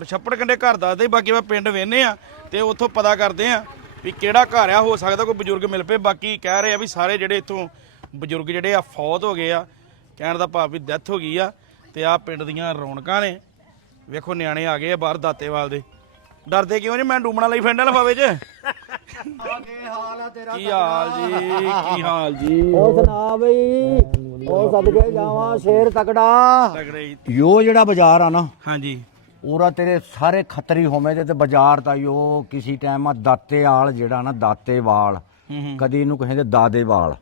ਛੱਪੜ ਕੰਡੇ ਘਰ ਦੱਸਦੇ, ਬਾਕੀ ਮੈਂ ਪਿੰਡ ਵੇਖਨੇ ਆ ਤੇ ਉੱਥੋਂ ਪਤਾ ਕਰਦੇ ਆ ਵੀ ਕਿਹੜਾ ਘਰ ਆ। ਹੋ ਸਕਦਾ ਕੋਈ ਬਜ਼ੁਰਗ ਮਿਲ ਪਏ। ਬਾਕੀ ਕਹਿ ਰਹੇ ਆ ਵੀ ਸਾਰੇ ਜਿਹੜੇ ਇੱਥੋਂ ਬਜ਼ੁਰਗ ਜਿਹੜੇ ਆ ਫੌਤ ਹੋ ਗਏ ਆ, ਕਹਿਣ ਦਾ ਭਾਵ ਵੀ ਡੈਥ ਹੋ ਗਈ ਆ। ਤੇ ਆ ਪਿੰਡ ਦੀਆਂ ਰੌਣਕਾਂ ਨੇ, ਵੇਖੋ ਨਿਆਣੇ ਆ ਗਏ ਆ ਬਾਹਰ ਦਾਤੇਵਾਲ ਦੇ। ਡਰਦੇ ਕਿਉਂ ਜੀ? ਮੈਂ ਡੂਮਣਾ ਲਈ ਫਿਰਨਾ ਲਫਾਵੇ 'ਚ। ਕੀ ਹਾਲ ਜੀ? ਕੀ ਹਾਲ ਜੀ? ਉਹ ਸੁਣਾ ਬਈ, ਉਹ ਸਦਕੇ ਜਾਵਾਂ ਸ਼ੇਰ ਤਕੜਾ। ਤਗੜੇ ਯੋ ਜਿਹੜਾ ਬਾਜ਼ਾਰ ਆ ਨਾ, ਹਾਂਜੀ ਪੂਰਾ ਤੇਰੇ ਸਾਰੇ ਖੱਤਰੀ ਹੋਵੇਂ ਤੇ ਬਾਜ਼ਾਰ ਤਾਂ ਯੋ ਕਿਸੇ ਟਾਈਮ ਆ ਦਾਤੇਵਾਲ ਜਿਹੜਾ ਨਾ, ਦਾਤੇਵਾਲ ਕਦੀ ਇਹਨੂੰ ਕਹਿੰਦੇ ਦਾਦੇਵਾਲ।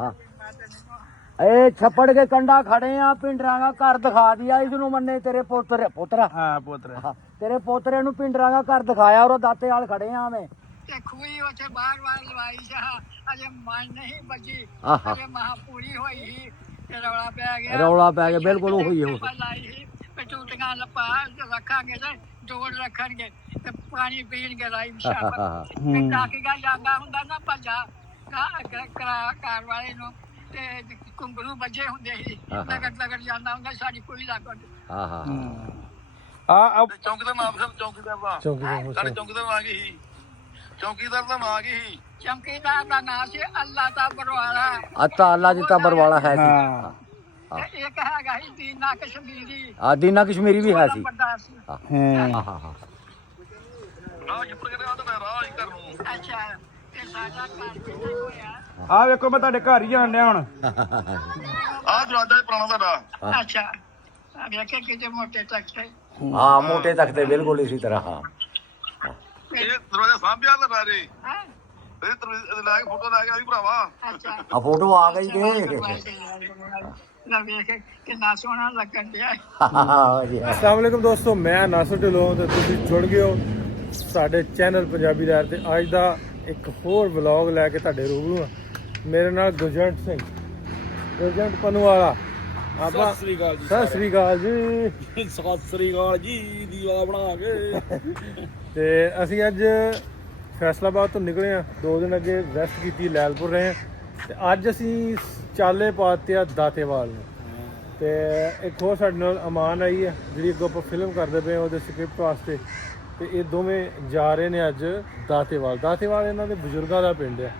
ਹਾਂ ਇਹ ਛੱਪੜ ਕੇ ਕੰਡਾ ਖੜੇ ਆ, ਪਿੰਡਰਾਂ ਦਾ ਘਰ ਦਿਖਾ ਦਿਆ ਇਸ ਨੂੰ ਮੰਨੇ ਤੇਰੇ ਪੁੱਤਰਾ। ਹਾਂ ਪੁੱਤਰ, ਤੇਰੇ ਪੋਤਰੇ ਨੂੰ ਪਿੰਡਰਾਂ ਦਾ ਘਰ ਦਿਖਾਇਆ ਔਰ ਦਾਤੇਵਾਲ ਖੜੇ ਆ ਮੈਂ। ਤੇ ਖੂਹੀ ਉੱਥੇ ਬਾਰ-ਬਾਰ ਲਵਾਈ ਸੀ, ਅਜੇ ਮਨ ਨਹੀਂ ਬੱਜੀ, ਅਜੇ ਮਹਾਪੂਰੀ ਹੋਈ ਸੀ ਤੇ ਰੌਲਾ ਪੈ ਗਿਆ। ਰੌਲਾ ਪੈ ਗਿਆ, ਬਿਲਕੁਲ ਉਹੀ ਹੋ। ਲਾਈ ਸੀ ਟੂਟੀਆਂ ਲੱਪਾ ਰੱਖਾਂਗੇ ਤੇ ਜੋੜ ਰੱਖਣਗੇ ਤੇ ਪਾਣੀ ਪੀਣਗੇ ਰਾਈ ਸ਼ਾਮ ਤੇ ਕਾਕੀ ਗਾ ਜਾਂਦਾ ਹੁੰਦਾ ਨਾ ਭੱਜਾ ਕਾਰ ਵਾਲੇ ਨੂੰ ਤੇ ਕੁੰਗਰੂ ਵੱਜੇ ਹੁੰਦੇ ਸੀ, ਲਗੜ ਜਾਂਦਾ ਹੁੰਦਾ ਸਾਡੀ ਕੋਈ ਲੱਗਣ। ਚੌਂਕੀ ਦਾ ਨਾਮ ਸਰ, ਚੌਂਕੀਦਾਰ ਦਾ ਸਾਡੇ ਚੌਂਕੀਦਾਰ ਆ ਗਈ ਸੀ, ਚੌਂਕੀਦਾਰ ਦਾ ਨਾਂ ਕੀ ਸੀ? ਚੌਂਕੀਦਾਰ ਦਾ ਨਾਂ ਸੀ ਅੱਲਾ ਦਾ ਬਰਵਾਲਾ। ਅੱਲਾ ਜੀ ਤਾਂ ਬਰਵਾਲਾ ਹੈ ਸੀ। ਇੱਕ ਹੈਗਾ ਸੀ ਦੀਨਾ ਕਸ਼ਮੀਰੀ। ਦੀਨਾ ਕਸ਼ਮੀਰੀ ਵੀ ਹੈ ਸੀ। ਅੱਛਾ ਤੇ ਸਾਡਾ ਘਰ ਕਿੱਥੇ ਹੋਇਆ? ਆ ਵੇਖੋ ਮੈਂ ਤੁਹਾਡੇ ਘਰ ਹੀ ਜਾਣ ਡਿਆ ਹੁਣ। ਆਹ ਦਰਵਾਜ਼ਾ ਪੁਰਾਣਾ ਤੁਹਾਡਾ। ਅੱਛਾ ਆ ਵੇਖੇ ਕਿਤੇ ਮੋਟੇ ਤਖਤੇ। ਹਾਂ ਮੋਟੇ ਤਖਤੇ ਬਿਲਕੁਲ ਇਸੇ ਤਰ੍ਹਾਂ। ਹਾਂ ਇਹ ਦਰਵਾਜ਼ਾ ਸਾਂਭਿਆ ਲਗਾ ਰੇ ਹਾਂ ਇਹ ਦਰਵਾਜ਼ੇ ਲੈ ਕੇ ਫੋਟੋ ਲੈ ਕੇ ਆਈ ਭਰਾਵਾ। ਅੱਛਾ ਆ ਫੋਟੋ ਆ ਗਈ ਕਿ ਨਾ ਵੇਖੇ ਕਿੰਨਾ ਸੋਹਣਾ ਲੱਗਣ ਡਿਆ। अस्सलाम वालेकुम दोस्तों, मैं नासर ढिल्लों ਤੇ ਤੁਸੀਂ ਜੁੜ ਗਏ ਹੋ ਸਾਡੇ ਚੈਨਲ ਪੰਜਾਬੀ ਲਹਿਰ ਤੇ। ਅੱਜ ਦਾ ਇੱਕ ਹੋਰ ਵਲੌਗ ਲੈ ਕੇ ਤੁਹਾਡੇ ਰੂਬਰੂ ਆ। ਮੇਰੇ ਨਾਲ ਗੁਰਜੰਟ ਸਿੰਘ, ਗੁਰਜੰਟ ਪਨੂਵਾਲਾ। ਆਪਾਂ ਸਤਿ ਸ੍ਰੀ ਅਕਾਲ ਜੀ। ਸਤਿ ਸ੍ਰੀ ਅਕਾਲ ਜੀ। ਸਤਿ ਸ੍ਰੀ ਅਕਾਲ ਜੀ। ਦੀਵਾ ਬਣਾ ਕੇ ਤੇ ਅਸੀਂ ਅੱਜ ਫੈਸਲਾਬਾਦ ਤੋਂ ਨਿਕਲੇ ਆ। 2 ਦਿਨ ਅੱਗੇ ਰੈਸਟ ਕੀਤੀ, ਲੈਲਪੁਰ ਰਹੇ ਆ ਤੇ ਅੱਜ ਅਸੀਂ ਚਾਲੇ ਪਾਤੇ ਆ ਦਾਤੇਵਾਲ ਨੂੰ। ਤੇ ਇੱਕ ਹੋਰ ਸਾਡੇ ਨਾਲ ਅਮਾਨ ਆਈ ਹੈ ਜਿਹੜੀ ਅੱਗੋਂ ਆਪਾਂ ਫਿਲਮ ਕਰਦੇ ਪਏ ਉਹਦੇ ਸਕ੍ਰਿਪਟ ਵਾਸਤੇ। ਤੇ ਇਹ ਦੋਵੇਂ ਜਾ ਰਹੇ ਨੇ ਅੱਜ ਦਾਤੇਵਾਲ। ਦਾਤੇਵਾਲ ਇਹਨਾਂ ਦੇ ਬਜ਼ੁਰਗਾਂ ਦਾ ਪਿੰਡ ਹੈ।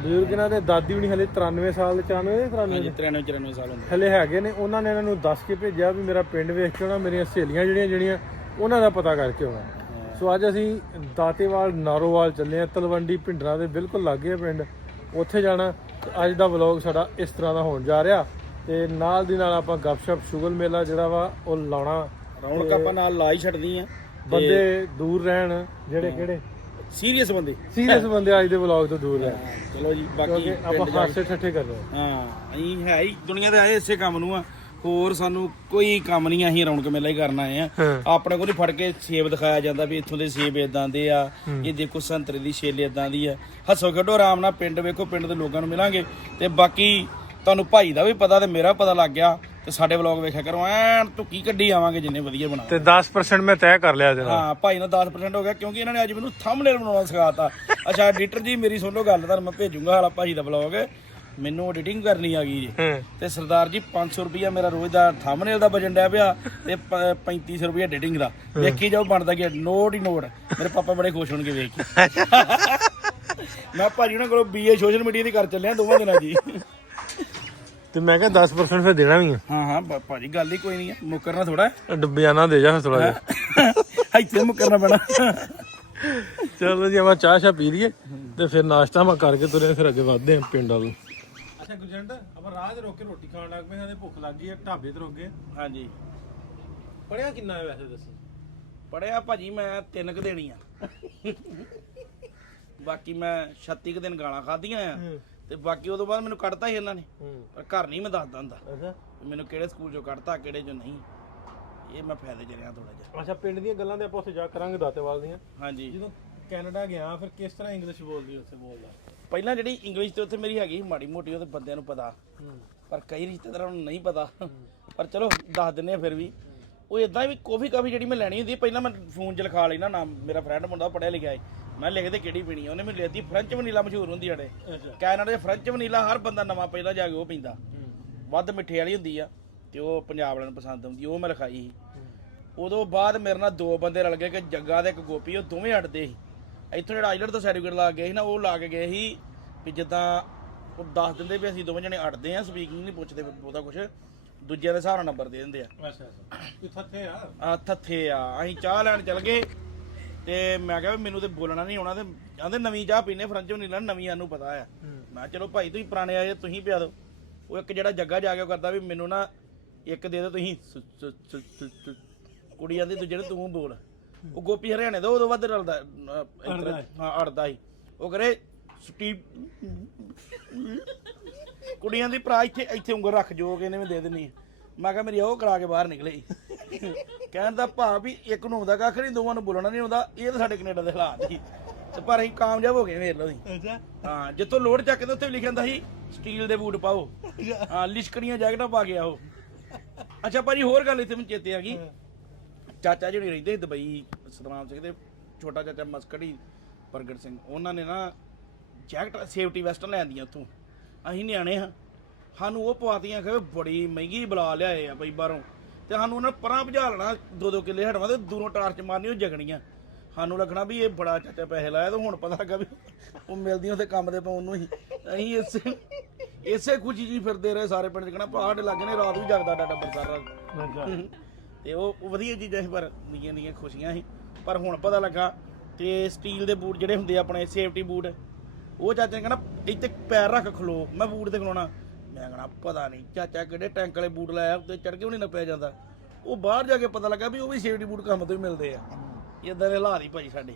ਬਜ਼ੁਰਗ ਇਹਨਾਂ ਦੇ ਦਾਦੀ ਵੀ ਨਹੀਂ, ਹਲੇ 93 ਸਾਲ 93 ਸਾਲ ਹੁੰਦੇ ਹਲੇ ਹੈਗੇ ਨੇ। ਉਹਨਾਂ ਨੇ ਇਹਨਾਂ ਨੂੰ ਦੱਸ ਕੇ ਭੇਜਿਆ ਵੀ ਮੇਰਾ ਪਿੰਡ ਵੇਖ ਕੇ ਆਉਣਾ, ਮੇਰੀਆਂ ਸਹੇਲੀਆਂ ਜਿਹੜੀਆਂ ਉਹਨਾਂ ਦਾ ਪਤਾ ਕਰਕੇ ਆਉਣਾ। ਸੋ ਅੱਜ ਅਸੀਂ ਦਾਤੇਵਾਲ ਨਾਰੋਵਾਲ ਚੱਲੇ ਆ। ਤਲਵੰਡੀ ਭਿੰਡਰਾਂ ਦੇ ਬਿਲਕੁਲ ਲਾਗੇ ਆ ਪਿੰਡ, ਉੱਥੇ ਜਾਣਾ। ਅੱਜ ਦਾ ਵਲੌਗ ਸਾਡਾ ਇਸ ਤਰ੍ਹਾਂ ਦਾ ਹੋਣ ਜਾ ਰਿਹਾ। ਤੇ ਨਾਲ ਦੀ ਨਾਲ ਆਪਾਂ ਗੱਪਸ਼ਪ ਸ਼ੁਗਲ ਮੇਲਾ ਜਿਹੜਾ ਵਾ ਉਹ ਲਾਉਣਾ। ਰੌਣਕ ਆਪਾਂ ਨਾਲ ਲਾ ਹੀ ਛੱਡਦੀ ਆ। ਬੰਦੇ ਦੂਰ ਰਹਿਣ, ਜਿਹੜੇ ਕਿਹੜੇ ਸੀਰੀਅਸ ਬੰਦੇ ਅੱਜ ਦੇ ਵਲੌਗ ਤੋਂ ਦੂਰ ਰਹਿਣ। ਚਲੋ ਜੀ, ਬਾਕੀ ਆਪਾਂ ਹਾਸੇ ਠੱਠੇ ਕਰ ਰਹੇ ਹਾਂ ਅਸੀਂ ਹੈ ਹੀ ਦੁਨੀਆ ਦੇ ਆਏ ਇਸੇ ਕੰਮ ਨੂੰ ਆ। ਹੋਰ ਸਾਨੂੰ ਕੋਈ ਕੰਮ ਨਹੀਂ, ਅਸੀਂ ਰੌਣਕ ਮੇਲਾ ਹੀ ਕਰਨ ਆਏ ਆ। ਆਪਣੇ ਕੋਲ ਫੜ ਕੇ ਸੇਬ ਦਿਖਾਇਆ ਜਾਂਦਾ ਵੀ ਇੱਥੋਂ ਦੇ ਸੇਬ ਇਦਾਂ ਦੇ ਆ, ਇਹ ਦੇਖੋ ਸੰਤਰੇ ਦੀ ਛੇਲ ਇਦਾਂ ਦੀ ਆ। ਹੱਸੋ ਖੇਡੋ ਆਰਾਮ ਨਾਲ ਪਿੰਡ ਵੇਖੋ, ਪਿੰਡ ਦੇ ਲੋਕਾਂ ਨੂੰ ਮਿਲਾਂਗੇ। ਤੇ ਬਾਕੀ ਤੁਹਾਨੂੰ ਭਾਈ ਦਾ ਵੀ ਪਤਾ ਤੇ ਮੇਰਾ ਪਤਾ ਲੱਗ ਗਿਆ। ਤੇ ਸਾਡੇ ਵਲੌਗ ਵੇਖਿਆ ਕਰੋ, ਐਨ ਧੁੱਕੀ ਕੱਢੀ ਆਵਾਂਗੇ ਜਿੰਨੇ ਵਧੀਆ ਬਣਾ। ਤੇ 10% ਮੈਂ ਤੈਅ ਕਰ ਲਿਆ ਜਨਾਬ। ਹਾਂ ਭਾਈ ਨਾਲ 10% ਹੋ ਗਿਆ, ਕਿਉਂਕਿ ਇਹਨਾਂ ਨੇ ਅੱਜ ਮੈਨੂੰ ਥੰਬਨੇਲ ਬਣਾਉਣਾ ਸਿਖਾਤਾ। ਅੱਛਾ ਐਡੀਟਰ ਜੀ ਮੇਰੀ ਸੁਣ ਲਓ ਗੱਲ, ਤੁਹਾਨੂੰ ਮੈਂ ਭੇਜੂਗਾ ਹਾਲਾ ਭਾਈ ਦਾ ਵਲੌਗ। ਮੈਨੂੰ ਐਡੀਟਿੰਗ ਕਰਨੀ ਆ ਗਈ ਜੀ। ਤੇ ਸਰਦਾਰ ਜੀ 500 ਰੁਪਇਆ ਮੇਰਾ ਰੋਜ਼ ਦਾ ਥੰਬਨੇਲ ਦਾ ਬਜਨ ਡਿਆ ਪਿਆ ਤੇ 3500 ਰੁਪਇਆ ਐਡੀਟਿੰਗ ਦਾ। ਵੇਖੀ ਜਾਓ ਬਣਦਾ ਕੀ, ਨੋਟ ਹੀ ਨੋਟ। ਮੇਰੇ ਪਾਪਾ ਬੜੇ ਖੁਸ਼ ਹੋਣਗੇ ਵੇਖ ਕੇ। ਮੈਂ ਭਾਜੀ ਉਹਨਾਂ ਕੋਲੋਂ BA ਸੋਸ਼ਲ ਮੀਡੀਆ ਦੀ ਕਰ ਚੱਲਿਆ 2 ਦਿਨਾਂ ਜੀ। ਤੇ ਮੈਂ ਕਿਹਾ 10% ਫਿਰ ਦੇਣਾ ਵੀ ਆ। ਹਾਂ ਭਾਜੀ ਗੱਲ ਹੀ ਕੋਈ ਨਹੀਂ ਹੈ, ਮੁੱਕਰਨਾ ਥੋੜਾ। ਡੱਬਿਆਨਾ ਦੇ ਜਾ ਥੋੜਾ ਜਿਹਾ, ਇੱਥੇ ਮੁੱਕਰਨਾ ਪੈਣਾ। ਚਲੋ ਜੀ ਆਪਾਂ ਚਾਹ ਪੀ ਲਈਏ ਤੇ ਫਿਰ ਨਾਸ਼ਤਾ ਮੈਂ ਕਰਕੇ ਤੁਰੇ, ਫਿਰ ਅੱਗੇ ਵਧਦੇ ਆ ਪਿੰਡ ਵੱਲ। ਅੱਛਾ ਗੁਰਜੰਟ, ਆਪਾਂ ਰਾਹ ਤੇ ਰੋਕ ਕੇ ਰੋਟੀ ਖਾਣ ਲੱਗ ਪਏ ਹਾਂ ਤੇ ਭੁੱਖ ਲੱਗ ਗਈ ਹੈ, ਢਾਬੇ ਤੇ ਰੁਕ ਗਏ। ਹਾਂਜੀ ਪੜਿਆ ਕਿੰਨਾ ਹੈ ਵੈਸੇ ਦੱਸੋ? ਪੜਿਆ ਭਾਜੀ ਮੈਂ 3 ਕੁ ਦੇਣੀ ਆ। ਬਾਕੀ ਮੈਂ 36 ਕੁ ਦਿਨ ਗਾਲਾਂ ਖਾਧੀਆਂ ਆ। ਤੇ ਬਾਕੀ ਉਦੋਂ ਬਾਅਦ ਮੈਨੂੰ ਕੱਢਤਾ ਸੀ ਇਹਨਾਂ ਨੇ, ਪਰ ਘਰ ਨਹੀਂ ਮੈਂ ਦੱਸਦਾ ਹੁੰਦਾ ਮੈਨੂੰ ਕਿਹੜੇ ਸਕੂਲ ਚੋਂ ਕੱਢਤਾ ਕਿਹੜੇ ਚੋਂ ਨਹੀਂ। ਇਹ ਮੈਂ ਫਾਇਦੇ ਚ ਰਿਹਾ ਥੋੜਾ ਜਿਹਾ। ਅੱਛਾ ਪਿੰਡ ਦੀਆਂ ਗੱਲਾਂ ਤੇ ਆਪਾਂ ਉੱਥੇ ਜਾ ਕਰਾਂਗੇ ਦਾਤੇਵਾਲ ਦੀਆਂ। ਹਾਂਜੀ ਜਦੋਂ ਕੈਨੇਡਾ ਗਿਆ ਫਿਰ ਕਿਸ ਤਰ੍ਹਾਂ ਇੰਗਲਿਸ਼ ਬੋਲਦੀ ਉੱਥੇ ਬੋਲਦਾ? ਪਹਿਲਾਂ ਜਿਹੜੀ ਇੰਗਲਿਸ਼ ਤੇ ਉੱਥੇ ਮੇਰੀ ਹੈਗੀ ਮਾੜੀ ਮੋਟੀ, ਉਹ ਤੇ ਬੰਦਿਆਂ ਨੂੰ ਪਤਾ, ਪਰ ਕਈ ਰਿਸ਼ਤੇਦਾਰਾਂ ਨੂੰ ਨਹੀਂ ਪਤਾ। ਪਰ ਚਲੋ ਦੱਸ ਦਿੰਦੇ ਆ ਫਿਰ ਵੀ। ਉਹ ਇਦਾਂ ਵੀ ਕਾਫੀ ਜਿਹੜੀ ਮੈਂ ਲੈਣੀ ਹੁੰਦੀ ਪਹਿਲਾਂ ਮੈਂ ਫੋਨ 'ਚ ਲਿਖਾ ਲੈਣਾ ਨਾਮ। ਮੇਰਾ ਫਰੈਂਡ ਮੁੰਡਾ ਪੜ੍ਹਿਆ ਲਿਖਿਆ ਹੈ, ਮੈਂ ਲਿਖਦੇ ਕਿਹੜੀ ਪੀਣੀ ਆ, ਉਹਨੇ ਮੈਨੂੰ ਲਿਖਤੀ ਫਰੈਂਚ ਵਨੀਲਾ ਮਸ਼ਹੂਰ ਹੁੰਦੀ ਸਾਡੇ ਕੈਨੇਡਾ 'ਚ। ਫਰੈਂਚ ਵਨੀਲਾ ਹਰ ਬੰਦਾ ਨਵਾਂ ਪਹਿਲਾਂ ਜਾ ਕੇ ਉਹ ਪੀਂਦਾ, ਵੱਧ ਮਿੱਠੇ ਵਾਲੀ ਹੁੰਦੀ ਆ ਤੇ ਉਹ ਪੰਜਾਬ ਵਾਲਿਆਂ ਨੂੰ ਪਸੰਦ ਆਉਂਦੀ, ਉਹ ਮੈਂ ਲਿਖਾਈ ਸੀ। ਉਦੋਂ ਬਾਅਦ ਮੇਰੇ ਨਾਲ 2 ਬੰਦੇ ਰਲ ਗਏ ਕਿ ਜੱਗਾ ਤੇ ਇੱਕ ਗੋਪੀ, ਉਹ ਦੋਵੇਂ ਅੜਦੇ ਸੀ। ਇੱਥੋਂ ਜਿਹੜਾ ਆਈਲੈਂਡ ਤੋਂ ਸਰਟੀਫਿਕੇਟ ਲਾ ਗਏ ਸੀ ਨਾ, ਉਹ ਲਾ ਕੇ ਗਏ ਸੀ ਵੀ ਜਿੱਦਾਂ ਉਹ ਦੱਸ ਦਿੰਦੇ ਵੀ ਅਸੀਂ ਦੋਵੇਂ ਜਣੇ ਅੜਦੇ ਆ, ਸਪੀਕਿੰਗ ਨਹੀਂ ਪੁੱਛਦੇ ਬਹੁਤਾ ਕੁਛ, ਦੂਜਿਆਂ ਦੇ ਹਿਸਾਬ ਨਾਲ ਨੰਬਰ ਦੇ ਦਿੰਦੇ ਆ। ਥੱਥੇ ਆ। ਅਸੀਂ ਚਾਹ ਲੈਣ ਚੱਲ ਗਏ ਤੇ ਮੈਂ ਕਿਹਾ ਵੀ ਮੈਨੂੰ ਤੇ ਬੋਲਣਾ ਨਹੀਂ ਆਉਣਾ, ਤੇ ਕਹਿੰਦੇ ਨਵੀਂ ਚਾਹ ਪੀਨੇ ਫਰੰਚੋ ਨਹੀਂ ਲੈਣ, ਨਵੀਂ ਸਾਨੂੰ ਪਤਾ ਆ। ਮੈਂ ਚਲੋ ਭਾਈ ਤੁਸੀਂ ਪੁਰਾਣੇ ਆਏ ਤੁਸੀਂ ਪਿਆ ਦਿਓ। ਉਹ ਇੱਕ ਜਿਹੜਾ ਜੱਗਾ ਜਾ ਕੇ ਕਰਦਾ ਵੀ ਮੈਨੂੰ ਨਾ ਇੱਕ ਦੇ ਦਿਓ ਤੁਸੀਂ, ਕੁੜੀ ਆਂਦੀ ਦੂਜੇ ਨੂੰ ਤੂੰ ਬੋਲ। ਉਹ ਗੋਪੀ ਹਰਿਆਣੇ ਦਾ ਉਦੋਂ ਵੱਧ ਰਲਦਾ ਹਾਂ ਅੜਦਾ ਸੀ। ਉਹ ਕਰੇ ਸਟੀਵ ਕੁੜੀਆਂ ਦੀ ਭਰਾ ਇੱਥੇ ਉਂਗਲ ਰੱਖ ਜੋ ਕਿ ਇਹਨੇ ਵੀ ਦੇ ਦੇਣੀ। ਮੈਂ ਕਿਹਾ ਮੇਰੀ ਉਹ ਕਰਾ ਕੇ ਬਾਹਰ ਨਿਕਲੇ। ਕਹਿਣ ਦਾ ਭਾਵ ਵੀ ਇੱਕ ਨੂੰ ਆਉਂਦਾ ਕੱਖ ਨਹੀਂ, ਦੋਵਾਂ ਨੂੰ ਬੋਲਣਾ ਨਹੀਂ ਆਉਂਦਾ। ਇਹ ਤਾਂ ਸਾਡੇ ਕੈਨੇਡਾ ਦੇ ਹਾਲਾਤ ਸੀ ਤੇ ਪਰ ਅਸੀਂ ਕਾਮਯਾਬ ਹੋ ਗਏ ਵੇਖ ਲਓ ਤੁਸੀਂ। ਹਾਂ ਜਿੱਥੋਂ ਲੋਡ ਚੱਕਦੇ ਉੱਥੇ ਲਿਖਿਆ ਹੁੰਦਾ ਸੀ ਸਟੀਲ ਦੇ ਬੂਟ ਪਾਓ, ਹਾਂ ਲਿਸ਼ਕੜੀਆਂ ਜੈਕਟਾਂ ਪਾ ਕੇ ਆਓ। ਅੱਛਾ ਭਾਜੀ ਹੋਰ ਗੱਲ ਇੱਥੇ ਮੈਨੂੰ ਚੇਤੇ ਆ ਗਈ, ਚਾਚਾ ਜਿਹੜੇ ਰਹਿੰਦੇ ਦੁਬਈ ਸਤਨਾਮ ਸਿੰਘ ਦੇ ਛੋਟਾ ਚਾਚਾ ਮਸਕੜੀ ਪ੍ਰਗਟ ਸਿੰਘ, ਉਹਨਾਂ ਨੇ ਨਾ ਜੈਕਟ ਸੇਫਟੀ ਵੈਸਟ ਲੈਂਦੀਆਂ ਉੱਥੋਂ। ਅਸੀਂ ਨਿਆਣੇ ਹਾਂ, ਸਾਨੂੰ ਉਹ ਪਵਾਤੀਆਂ ਕਿ ਬੜੀ ਮਹਿੰਗੀ ਬੁਲਾ ਲਿਆਏ ਆ ਬਈ ਬਾਹਰੋਂ, ਤੇ ਸਾਨੂੰ ਉਹਨਾਂ ਪਰਾਂ ਭਜਾ ਲੈਣਾ 2-2 ਕਿੱਲੇ ਹਟਵਾ ਤੇ ਦੂਰੋਂ ਟਾਰਚ ਮਾਰਨੀ, ਉਹ ਜਗਣੀਆਂ। ਸਾਨੂੰ ਲੱਗਣਾ ਵੀ ਇਹ ਬੜਾ ਚਾਚਾ ਪੈਸੇ ਲਾਇਆ, ਤੇ ਹੁਣ ਪਤਾ ਲੱਗਾ ਵੀ ਉਹ ਮਿਲਦੀਆਂ ਉੱਥੇ ਕੰਮ ਦੇ ਪਾਉਣ ਨੂੰ ਹੀ। ਅਸੀਂ ਇਸੇ ਖੁਸ਼ੀ ਜੀ ਫਿਰਦੇ ਰਹੇ ਸਾਰੇ ਪਿੰਡ ਚ, ਕਹਿਣਾ ਭਾ ਸਾਡੇ ਲਾਗੇ ਨੇ ਰਾਤ ਵੀ ਜਗਦਾ ਡਾਡਾ ਬਰਸਾਰਾ। ਤੇ ਉਹ ਵਧੀਆ ਚੀਜ਼ਾਂ ਸੀ, ਪਰ ਨਿੱਕੀਆਂ ਖੁਸ਼ੀਆਂ ਸੀ। ਪਰ ਹੁਣ ਪਤਾ ਲੱਗਾ ਤੇ ਸਟੀਲ ਦੇ ਬੂਟ ਜਿਹੜੇ ਹੁੰਦੇ ਆਪਣੇ ਸੇਫਟੀ ਬੂਟ, ਉਹ ਚਾਚਾ ਨੇ ਕਹਿਣਾ ਇੱਥੇ ਪੈਰ ਰੱਖ ਖਲੋ, ਮੈਂ ਬੂਟ ਤੇ ਖਲੋਣਾ। ਮੈਂ ਕਹਿਣਾ ਪਤਾ ਨਹੀਂ ਚਾਚਾ ਕਿਹੜੇ ਟੈਂਕ ਵਾਲੇ ਬੂਟ ਲਾਇਆ, ਉੱਤੇ ਚੜ ਕੇ ਵੀ ਨਹੀਂ ਨੱਪਿਆ ਜਾਂਦਾ। ਉਹ ਬਾਹਰ ਜਾ ਕੇ ਪਤਾ ਲੱਗਾ ਵੀ ਉਹ ਵੀ ਸੇਫਟੀ ਬੂਟ ਕੰਮ ਤੋਂ ਹੀ ਮਿਲਦੇ ਆ। ਇਦਾਂ ਦੇ ਹਾਲਾਤ ਹੀ ਭਾਈ ਸਾਡੇ,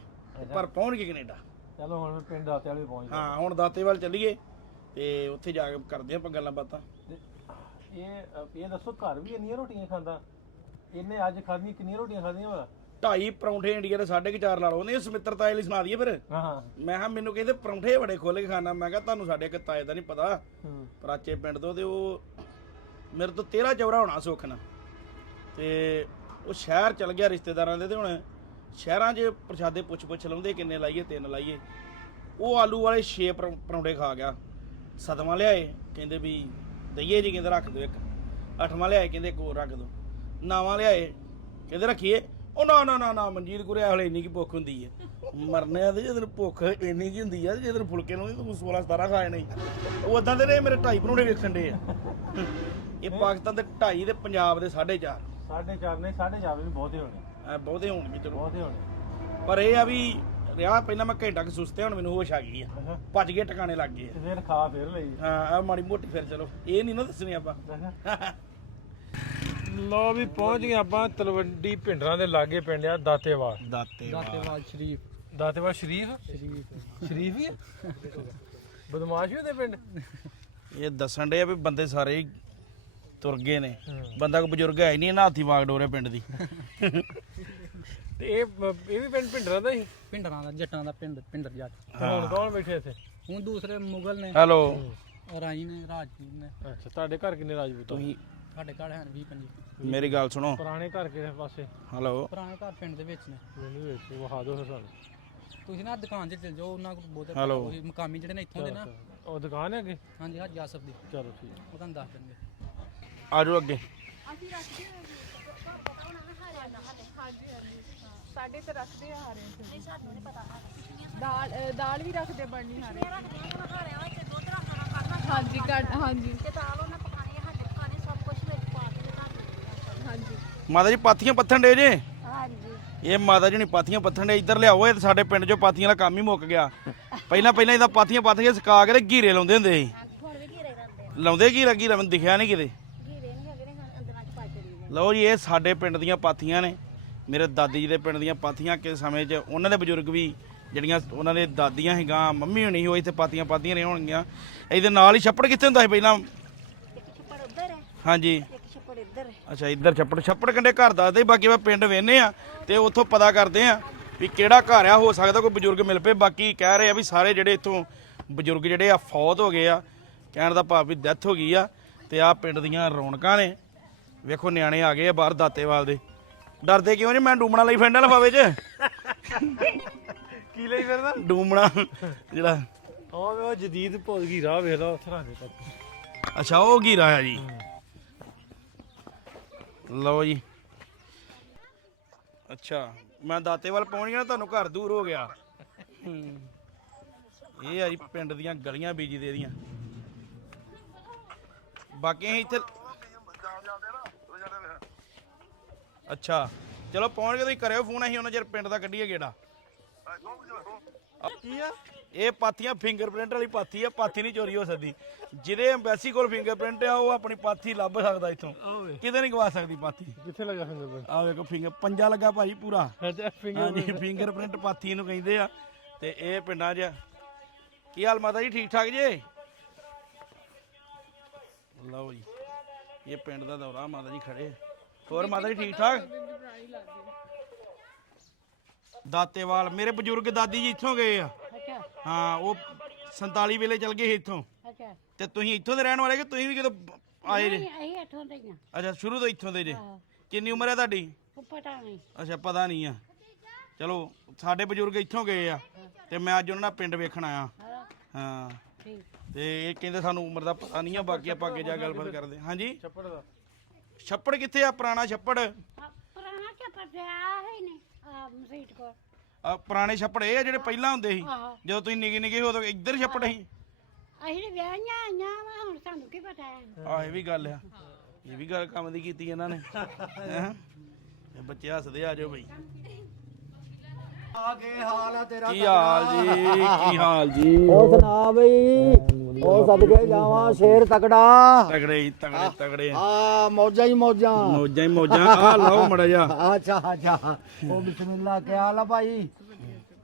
ਪਰ ਪਹੁੰਚ ਗਏ ਕੈਨੇਡਾ। ਚਲੋ ਹੁਣ ਪਿੰਡ ਦਾਤੇ ਵਾਲੇ ਪਹੁੰਚ ਗਏ। ਹਾਂ ਹੁਣ ਦਾਤੇ ਵੱਲ ਚੱਲੀਏ ਤੇ ਉੱਥੇ ਜਾ ਕੇ ਕਰਦੇ ਆਪਾਂ ਗੱਲਾਂ ਬਾਤਾਂ। ਇਹ ਦੱਸੋ ਘਰ ਵੀ ਇੰਨੀਆਂ ਰੋਟੀਆਂ ਖਾਂਦਾ? ਇਹਨੇ ਅੱਜ ਖਾਧੀਆਂ ਕਿੰਨੀਆਂ ਰੋਟੀਆਂ ਖਾਧੀਆਂ ਵਾ? 2.5 ਪਰੌਂਠੇ ਇੰਡੀਆ ਦੇ 4.5 ਲਾ ਲਓ। ਉਹਨੇ ਸਮਿੱਤਰ ਤਾਏ ਲਈ ਸੁਣਾ ਦਈਏ ਫਿਰ। ਹਾਂ ਮੈਂ ਕਿਹਾ ਮੈਨੂੰ ਕਹਿੰਦੇ ਪਰੌਂਠੇ ਬੜੇ ਖੋਲ ਕੇ ਖਾਣਾ। ਮੈਂ ਕਿਹਾ ਤੁਹਾਨੂੰ ਸਾਡੇ ਇੱਕ ਤਾਏ ਦਾ ਨਹੀਂ ਪਤਾ, ਪਰਾਚੇ ਪਿੰਡ ਤੋਂ, ਤੇ ਉਹ ਮੇਰੇ ਤੋਂ 13 ਚੌਰਾ ਹੋਣਾ ਸੁੱਖ ਨਾਲ, ਤੇ ਉਹ ਸ਼ਹਿਰ ਚਲ ਗਿਆ ਰਿਸ਼ਤੇਦਾਰਾਂ ਦੇ। ਤੇ ਹੁਣ ਸ਼ਹਿਰਾਂ 'ਚ ਪ੍ਰਸ਼ਾਦੇ ਪੁੱਛ ਲਾਉਂਦੇ ਕਿੰਨੇ ਲਾਈਏ, 3 ਲਾਈਏ। ਉਹ ਆਲੂ ਵਾਲੇ 6 ਪਰੌਂਠੇ ਖਾ ਗਿਆ। 7ਵਾਂ ਲਿਆਏ ਕਹਿੰਦੇ ਵੀ ਦਈਏ ਜੀ, ਕਹਿੰਦੇ ਰੱਖ ਦਿਓ ਇੱਕ। 8ਵਾਂ ਲਿਆਏ ਕਹਿੰਦੇ ਇੱਕ ਹੋਰ ਰੱਖ ਦਿਓ। 9ਵਾਂ ਲਿਆਏ ਕਹਿੰਦੇ ਰੱਖੀਏ। ਉਹ ਨਾ ਮਨਜੀਤ ਗੁਰੇ ਹਲੇ ਇੰਨੀ ਕੀ ਭੁੱਖ ਹੁੰਦੀ ਹੈ, ਮਰਨਿਆਂ ਦੇ ਜਦੋਂ ਭੁੱਖ ਇੰਨੀ ਕੀ ਹੁੰਦੀ ਆ, ਜਦੋਂ ਫੁਲਕੇ ਨੂੰ ਤੂੰ 16-17 ਖਾ ਜਾਣੇ। ਉਹ ਏਦਾਂ ਦੇ ਨੇ ਮੇਰੇ 2.5 ਪਰੌਂਠੇ ਵੇਖਣ ਦੇ ਆ। ਇਹ ਪਾਕਿਸਤਾਨ ਦੇ 2.5 ਤੇ ਪੰਜਾਬ ਦੇ 4.5। 4.5 ਨਹੀਂ 4.5 ਵੀ ਬਹੁਤੇ ਹੋਣੇ। ਬਹੁਤੇ ਹੋਣਗੇ ਚਲੋ, ਬਹੁਤੇ ਹੋਣੇ। ਪਰ ਇਹ ਆ ਵੀ ਰਿਹਾ ਪਹਿਲਾਂ ਮੈਂ ਘੰਟਾ ਕੁ ਸੁਸਤਿਆ, ਹੁਣ ਮੈਨੂੰ ਹੋਸ਼ ਆ ਗਈ ਆ, ਭੱਜ ਗਏ ਟਿਕਾਣੇ ਲੱਗ ਗਏ। ਫਿਰ ਖਾ ਫਿਰ ਲਈ। ਹਾਂ ਆ ਮਾੜੀ ਮੋਟੀ ਫਿਰ ਚਲੋ, ਇਹ ਨਹੀਂ ਨਾ ਦੱਸਣੀ ਆਪਾਂ। ਲੋ ਵੀ ਪਹੁੰਚ ਗਏ ਆਪਾਂ ਤਲਵੰਡੀ ਭਿੰਡਰਾਂ ਦੇ ਲਾਗੇ ਪਿੰਡ ਆ ਦਾਤੇਵਾਲ। ਦਾਤੇਵਾਲ ਸ਼ਰੀਫ ਸ਼ਰੀਫ ਹੀ ਆ। ਬਦਮਾਸ਼ ਵੀ ਉਹਦੇ ਪਿੰਡ। ਇਹ ਦੱਸਣ ਦੇ ਆ ਵੀ ਬੰਦੇ ਸਾਰੇ ਹੀ ਤੁਰ ਗਏ ਨੇ, ਬੰਦਾ ਕੋਈ ਬਜ਼ੁਰਗ ਹੈ ਹੀ ਨਹੀਂ, ਇਹਨਾਂ ਹਾਥੀ ਵਾਗ ਡੋਰੇ ਪਿੰਡ ਦੀ। ਤੇ ਇਹ ਵੀ ਪਿੰਡ ਭਿੰਡਰਾਂ ਦਾ ਹੀ? ਪਿੰਡਰਾਂ ਦਾ, ਜੱਟਾਂ ਦਾ ਪਿੰਡ, ਪਿੰਡਰ ਜੱਟ। ਹੁਣ ਕੌਣ ਬੈਠੇ ਇੱਥੇ? ਹੁਣ ਦੂਸਰੇ ਮੁਗਲ ਨੇ, ਹੈਲੋ ਰਾਈ ਨੇ, ਰਾਜਪੂਤ ਨੇ। ਅੱਛਾ ਤੁਹਾਡੇ ਘਰ ਕਿੰਨੇ ਰਾਜਪੂਤ? ਤੁਸੀਂ ਸਾਡੇ ਘਰ ਹਨ 20-25। ਮੇਰੀ ਗੱਲ ਸੁਣੋ। ਪੁਰਾਣੇ ਘਰ ਕਿਹਦੇ ਪਾਸੇ? ਹੈਲੋ ਪੁਰਾਣੇ ਘਰ ਪਿੰਡ ਦੇ ਵਿੱਚ ਨੇ। ਮੈਨੂੰ ਵਿੱਚ ਵਿਖਾ ਦਿਓ ਫਿਰ ਸਾਨੂੰ। ਤੁਸੀਂ ਨਾ ਦੁਕਾਨ 'ਚ ਚਲ ਜਾਓ, ਉਹਨਾਂ ਕੋਲ ਬਹੁਤ ਹੈਲੋ। ਉਹੀ ਮਕਾਮੀ ਜਿਹੜੇ ਨੇ ਇੱਥੋਂ ਦੇ ਨਾ। ਉਹ ਦੁਕਾਨ ਹੈ ਅੱਗੇ? ਹਾਂਜੀ ਹਾਂ ਜਾਸਫ ਦੀ, ਚਲੋ ਠੀਕ। ਉਹ ਤੁਹਾਨੂੰ ਦੱਸ ਦੇਣਗੇ। ਆਜੋ ਅੱਗੇ। ਸਾਡੇ ਤੇ ਰੱਖਦੇ ਆ ਹਾਰੇ ਨਹੀਂ, ਸਾਨੂੰ ਨਹੀਂ ਪਤਾ। ਦਾਲ ਵੀ ਰੱਖਦੇ ਬਣਨੀ ਹਾਰੇ। ਹਾਂਜੀ ਹਾਂਜੀ ਤੇ ਦਾਲ ਉਹਨਾਂ ਪਕਾਣੀ, ਸਾਡੇ ਪਕਾਣੇ ਸਭ ਕੁਝ ਵਿੱਚ ਪਾ ਕੇ ਰੱਖਦੇ। ਹਾਂਜੀ ਮਾਤਾ ਜੀ ਪਾਥੀਆਂ ਪੱਥਣ ਦੇ ਜੇ? ਹਾਂਜੀ ਇਹ ਮਾਤਾ ਜੀ ਨੇ ਪਾਥੀਆਂ ਪੱਥਣ ਦੇ। ਇੱਧਰ ਲਿਆਓ, ਇਹ ਸਾਡੇ ਪਿੰਡ 'ਚੋਂ ਪਾਥੀਆਂ ਦਾ ਕੰਮ ਹੀ ਮੁੱਕ ਗਿਆ। ਪਹਿਲਾਂ ਇਹਦਾ ਪਾਥੀਆਂ ਪੱਥ ਕੇ ਸੁਕਾ ਕੇ ਤੇ ਘੀਰੇ ਲਾਉਂਦੇ ਹੁੰਦੇ ਸੀ। ਹੁਣ ਵੀ ਘੀਰੇ ਕਰਦੇ ਆ। ਲਾਉਂਦੇ ਘੀਰਾ ਮੈਨੂੰ ਦਿਖਿਆ ਨਹੀਂ ਕਿਤੇ। ਘੀਰੇ ਨਹੀਂ ਹੈਗੇ ਨੇ, ਹੁਣ ਅੰਦਰਾਂ ਚ ਪਾ ਕੇ ਦੇ। ਲਓ ਜੀ ਇਹ ਸਾਡੇ ਪਿੰਡ ਦੀਆਂ ਪਾਥੀਆਂ ਨੇ, ਮੇਰੇ ਦਾਦੀ ਜੀ ਦੇ ਪਿੰਡ ਦੀਆਂ ਪਾਥੀਆਂ। ਕਿਸੇ ਸਮੇਂ 'ਚ ਉਹਨਾਂ ਦੇ ਬਜ਼ੁਰਗ ਵੀ ਜਿਹੜੀਆਂ ਉਹਨਾਂ ਦੇ ਦਾਦੀਆਂ ਸੀਗਾਂ, ਮੰਮੀ ਹੋਣੀ ਉਹ ਇੱਥੇ ਪਾਥੀਆਂ ਰਹੀਆਂ ਹੋਣਗੀਆਂ। ਇਹਦੇ ਨਾਲ ਹੀ ਛੱਪੜ ਕਿੱਥੇ ਹੁੰਦਾ ਸੀ ਪਹਿਲਾਂ? ਇੱਕ ਛੱਪੜ ਉੱਧਰ ਹੈ, ਹਾਂਜੀ ਇੱਕ ਛੱਪੜ ਇੱਧਰ ਹੈ। ਅੱਛਾ ਇੱਧਰ ਛੱਪੜ ਕੰਡੇ ਘਰ ਦੱਸਦੇ, ਬਾਕੀ ਮੈਂ ਪਿੰਡ ਵੇਖਨੇ ਆ ਤੇ ਉੱਥੋਂ ਪਤਾ ਕਰਦੇ ਆ ਵੀ ਕਿਹੜਾ ਘਰ ਆ। ਹੋ ਸਕਦਾ ਕੋਈ ਬਜ਼ੁਰਗ ਮਿਲ ਪਏ। ਬਾਕੀ ਕਹਿ ਰਹੇ ਆ ਵੀ ਸਾਰੇ ਜਿਹੜੇ ਇੱਥੋਂ ਬਜ਼ੁਰਗ ਜਿਹੜੇ ਆ ਫੌਤ ਹੋ ਗਏ ਆ, ਕਹਿਣ ਦਾ ਭਾਵ ਵੀ ਡੈਥ ਹੋ ਗਈ ਆ। ਤੇ ਆ ਪਿੰਡ ਦੀਆਂ ਰੌਣਕਾਂ ਨੇ। ਵੇਖੋ ਨਿਆਣੇ ਆ ਗਏ ਆ ਬਾਹਰ ਦਾਤੇਵਾਲ ਦੇ। ਡਰਦੇ ਕਿਉਂ ਜੀ? ਮੈਂ ਡੂਮਣਾ ਲਈ ਫਿਰਦਾ ਲਫਾਵੇ 'ਚ। ਕੀ ਲਈ ਫਿਰਦਾ? ਡੂਮਣਾ ਜਿਹੜਾ ਉਹ ਜਦੀਦ ਭੁੱਲ ਗਈ ਰਾਹ ਵੇਖ ਲਾ ਉੱਥੇ ਰੱਖ ਦੇ। ਅੱਛਾ ਉਹ ਘੀਰਾ ਆ ਜੀ। ਲਓ ਜੀ ਅੱਛਾ ਮੈਂ ਦਾਤੇਵਾਲ ਪਹੁੰਚ ਗਿਆ ਤੁਹਾਨੂੰ ਘਰ ਦੂਰ ਹੋ ਗਿਆ। ਇਹ ਆ ਜੀ ਪਿੰਡ ਦੀਆਂ ਗਲੀਆਂ ਬੀਜੀ ਦੇ ਦੀਆਂ। ਬਾਕੀ ਅਸੀਂ ਇੱਥੇ ਅੱਛਾ ਚਲੋ ਪਹੁੰਚ ਗਏ ਤੁਸੀਂ ਕਰਿਓ ਫੋਨ, ਅਸੀਂ ਉਹਨਾਂ ਚਿਰ ਪਿੰਡ ਦਾ ਕੱਢੀਏ ਗੇੜਾ। ਕੀ ਆ ਇਹ ਪਾਥੀਆਂ ਫਿੰਗਰਪ੍ਰਿੰਟ ਵਾਲੀ ਪਾਥੀ ਆ, ਪਾਥੀ ਨਹੀਂ ਚੋਰੀ ਹੋ ਸਕਦੀ। ਜਿਹਦੇ ਐਮਬੈਸੀ ਕੋਲ ਫਿੰਗਰਪ੍ਰਿੰਟ ਆ ਉਹ ਆਪਣੀ ਪਾਥੀ ਲੱਭ ਸਕਦਾ ਇੱਥੋਂ, ਕਿਤੇ ਨਹੀਂ ਗਵਾ ਸਕਦੀ ਪਾਥੀ। ਕਿੱਥੇ ਲੱਗਾ ਫਿੰਗਰਪ੍ਰਿੰਟ? ਆ ਵੇਖੋ ਫਿੰਗਰ ਪੰਜਾ ਲੱਗਾ ਭਾਈ ਪੂਰਾ। ਅੱਛਾ ਹਾਂਜੀ ਫਿੰਗਰਪ੍ਰਿੰਟ ਪਾਥੀ ਨੂੰ ਕਹਿੰਦੇ ਆ। ਤੇ ਇਹ ਪਿੰਡਾਂ 'ਚ ਕੀ ਹਾਲ ਮਾਤਾ ਜੀ, ਠੀਕ ਠਾਕ ਜੇ? ਲਓ ਜੀ ਇਹ ਪਿੰਡ ਦਾ ਦੌਰਾ, ਮਾਤਾ ਜੀ ਖੜੇ। ਹੋਰ ਮਾਤਾ ਜੀ ਠੀਕ ਠਾਕ? ਦਾਤੇਵਾਲ ਮੇਰੇ ਬਜ਼ੁਰਗ ਦਾਦੀ ਜੀ ਇੱਥੋਂ ਗਏ ਆ। ਅੱਛਾ ਹਾਂ ਉਹ 47 ਵੇਲੇ ਚਲ ਗਏ ਸੀ ਇੱਥੋਂ। ਅੱਛਾ ਤੇ ਤੁਸੀਂ ਇੱਥੋਂ ਦੇ ਰਹਿਣ ਵਾਲੇ ਕਿ ਤੁਸੀਂ ਵੀ ਕਿਦੋਂ ਆਏ ਜੇ? ਅਸੀਂ ਇੱਥੋਂ ਦੇ ਹੀ ਅੱਛਾ ਸ਼ੁਰੂ ਤੋਂ ਇੱਥੋਂ ਦੇ ਜੇ। ਕਿੰਨੀ ਉਮਰ ਹੈ ਤੁਹਾਡੀ? ਆ ਪਤਾ ਨਹੀਂ। ਅੱਛਾ ਪਤਾ ਨਹੀਂ ਆ। ਚਲੋ ਸਾਡੇ ਬਜ਼ੁਰਗ ਇੱਥੋਂ ਗਏ ਆ ਤੇ ਮੈਂ ਅੱਜ ਉਹਨਾਂ ਦਾ ਪਿੰਡ ਵੇਖਣ ਆਇਆ। ਹਾਂ ਠੀਕ ਤੇ ਇਹ ਕਹਿੰਦੇ ਸਾਨੂੰ ਉਮਰ ਦਾ ਪਤਾ ਨਹੀਂ ਆ, ਬਾਕੀ ਆਪਾਂ ਅੱਗੇ ਜਾ ਗੱਲਬਾਤ ਕਰਦੇ। ਹਾਂਜੀ ਛੱਪੜ ਦਾ ਛੱਪੜ ਕਿੱਥੇ ਆ? ਪੁਰਾਣਾ ਛੱਪੜ ਪੁਰਾਣਾ ਚੱਪੜ ਪਿਆ ਹੈ ਨਹੀਂ ਆ ਮਸੀਤ ਕੋ। ਪੁਰਾਣੇ ਛੱਪੜ ਇਹ ਆ ਜਿਹੜੇ ਪਹਿਲਾਂ ਹੁੰਦੇ ਸੀ ਆਹੋ ਜਦੋਂ ਤੁਸੀਂ ਨਿੱਕੇ ਨਿੱਕੇ ਹੋ ਉਦੋਂ ਇੱਧਰ ਛੱਪੜ ਸੀ। ਅਸੀਂ ਵਿਆਹੀਆਂ ਆਈਆਂ ਵਾ, ਹੁਣ ਸਾਨੂੰ ਕੀ ਪਤਾ ਹੈ। ਆਹ ਇਹ ਵੀ ਗੱਲ ਆ, ਇਹ ਵੀ ਗੱਲ ਕੰਮ ਦੀ ਕੀਤੀ ਇਹਨਾਂ ਨੇ। ਹੈਂ? ਇਹ ਬੱਚੇ ਹੱਸਦੇ, ਆ ਜਾਓ ਬਈ। ਆ ਕੀ ਹਾਲ ਆ ਤੇਰਾ? ਕੀ ਹਾਲ ਜੀ, ਕੀ ਹਾਲ ਜੀ? ਉਹ ਸੁਣਾ ਬਈ, ਉਹ ਸਦਕੇ ਜਾਵਾਂ ਸ਼ੇਰ ਤਕੜਾ। ਤਗੜੇ ਹੀ ਤਗੜੇ ਤਗੜੇ ਆ ਮੌਜਾਂ ਹੀ ਮੌਜਾਂ। ਮੌਜਾਂ ਹੀ ਮੌਜਾਂ। ਆ ਲਾਓ ਮੜਾ ਜਾ। ਅੱਛਾ ਅੱਛਾ ਉਹ ਬਿਸਮਿਲ੍ਲਾ ਕੀ ਹਾਲ ਆ ਭਾਈ?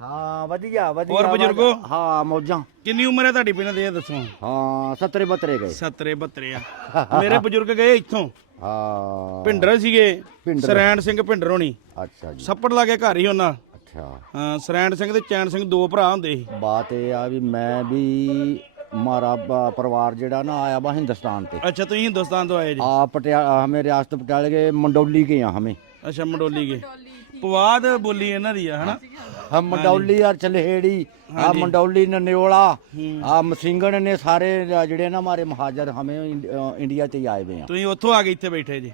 ਹਾਂ ਵਧੀਆ ਵਧੀਆ। ਹੋਰ ਬਜ਼ੁਰਗੋ? ਹਾਂ ਮੌਜਾਂ। ਕਿੰਨੀ ਉਮਰ ਹੈ ਤੁਹਾਡੀ ਪਹਿਲਾਂ ਤੇ ਇਹ ਦੱਸੋ? ਹਾਂ 70 72 ਗਏ। 70 72 ਆ। ਮੇਰੇ ਬਜ਼ੁਰਗ ਗਏ ਇੱਥੋਂ, ਹਾਂ ਭਿੰਡਰ ਸੀਗੇ, ਭਿੰਡਰ। ਸਰੈਣ ਸਿੰਘ ਭਿੰਡਰ ਹੋਣੀ। ਅੱਛਾ ਜੀ ਛੱਪੜ ਲਾ ਕੇ ਘਰ ਹੀ ਉਹਨਾਂ। ਅੱਛਾ ਹਾਂ ਸਰੈਣ ਸਿੰਘ ਤੇ ਚੈਨ ਸਿੰਘ ਦੋ ਭਰਾ ਹੁੰਦੇ ਸੀ। ਬਾਤ ਇਹ ਆ ਵੀ ਮੈਂ ਵੀ ਮਾਰਾ ਪਰਿਵਾਰ ਜਿਹੜਾ ਨਾ ਆया वा हिंदुस्तान पे। अच्छा तो हिंदुस्तान तो आए जी? हमें रियासत पटियाले के मंडौली के यहाँ हमें। अच्छा मंडोली के पवाद बोली है ना दिया है ना? हम मंडौली और चलहेड़ी आ मंडौली नन्योला आ मसिंगण ने सारे जड़े ना हमारे महाजर हमें इंडिया से आए हुए हैं। ਤੁਸੀਂ ਉੱਥੋਂ ਆ ਕੇ ਇੱਥੇ ਬੈਠੇ ਜੀ?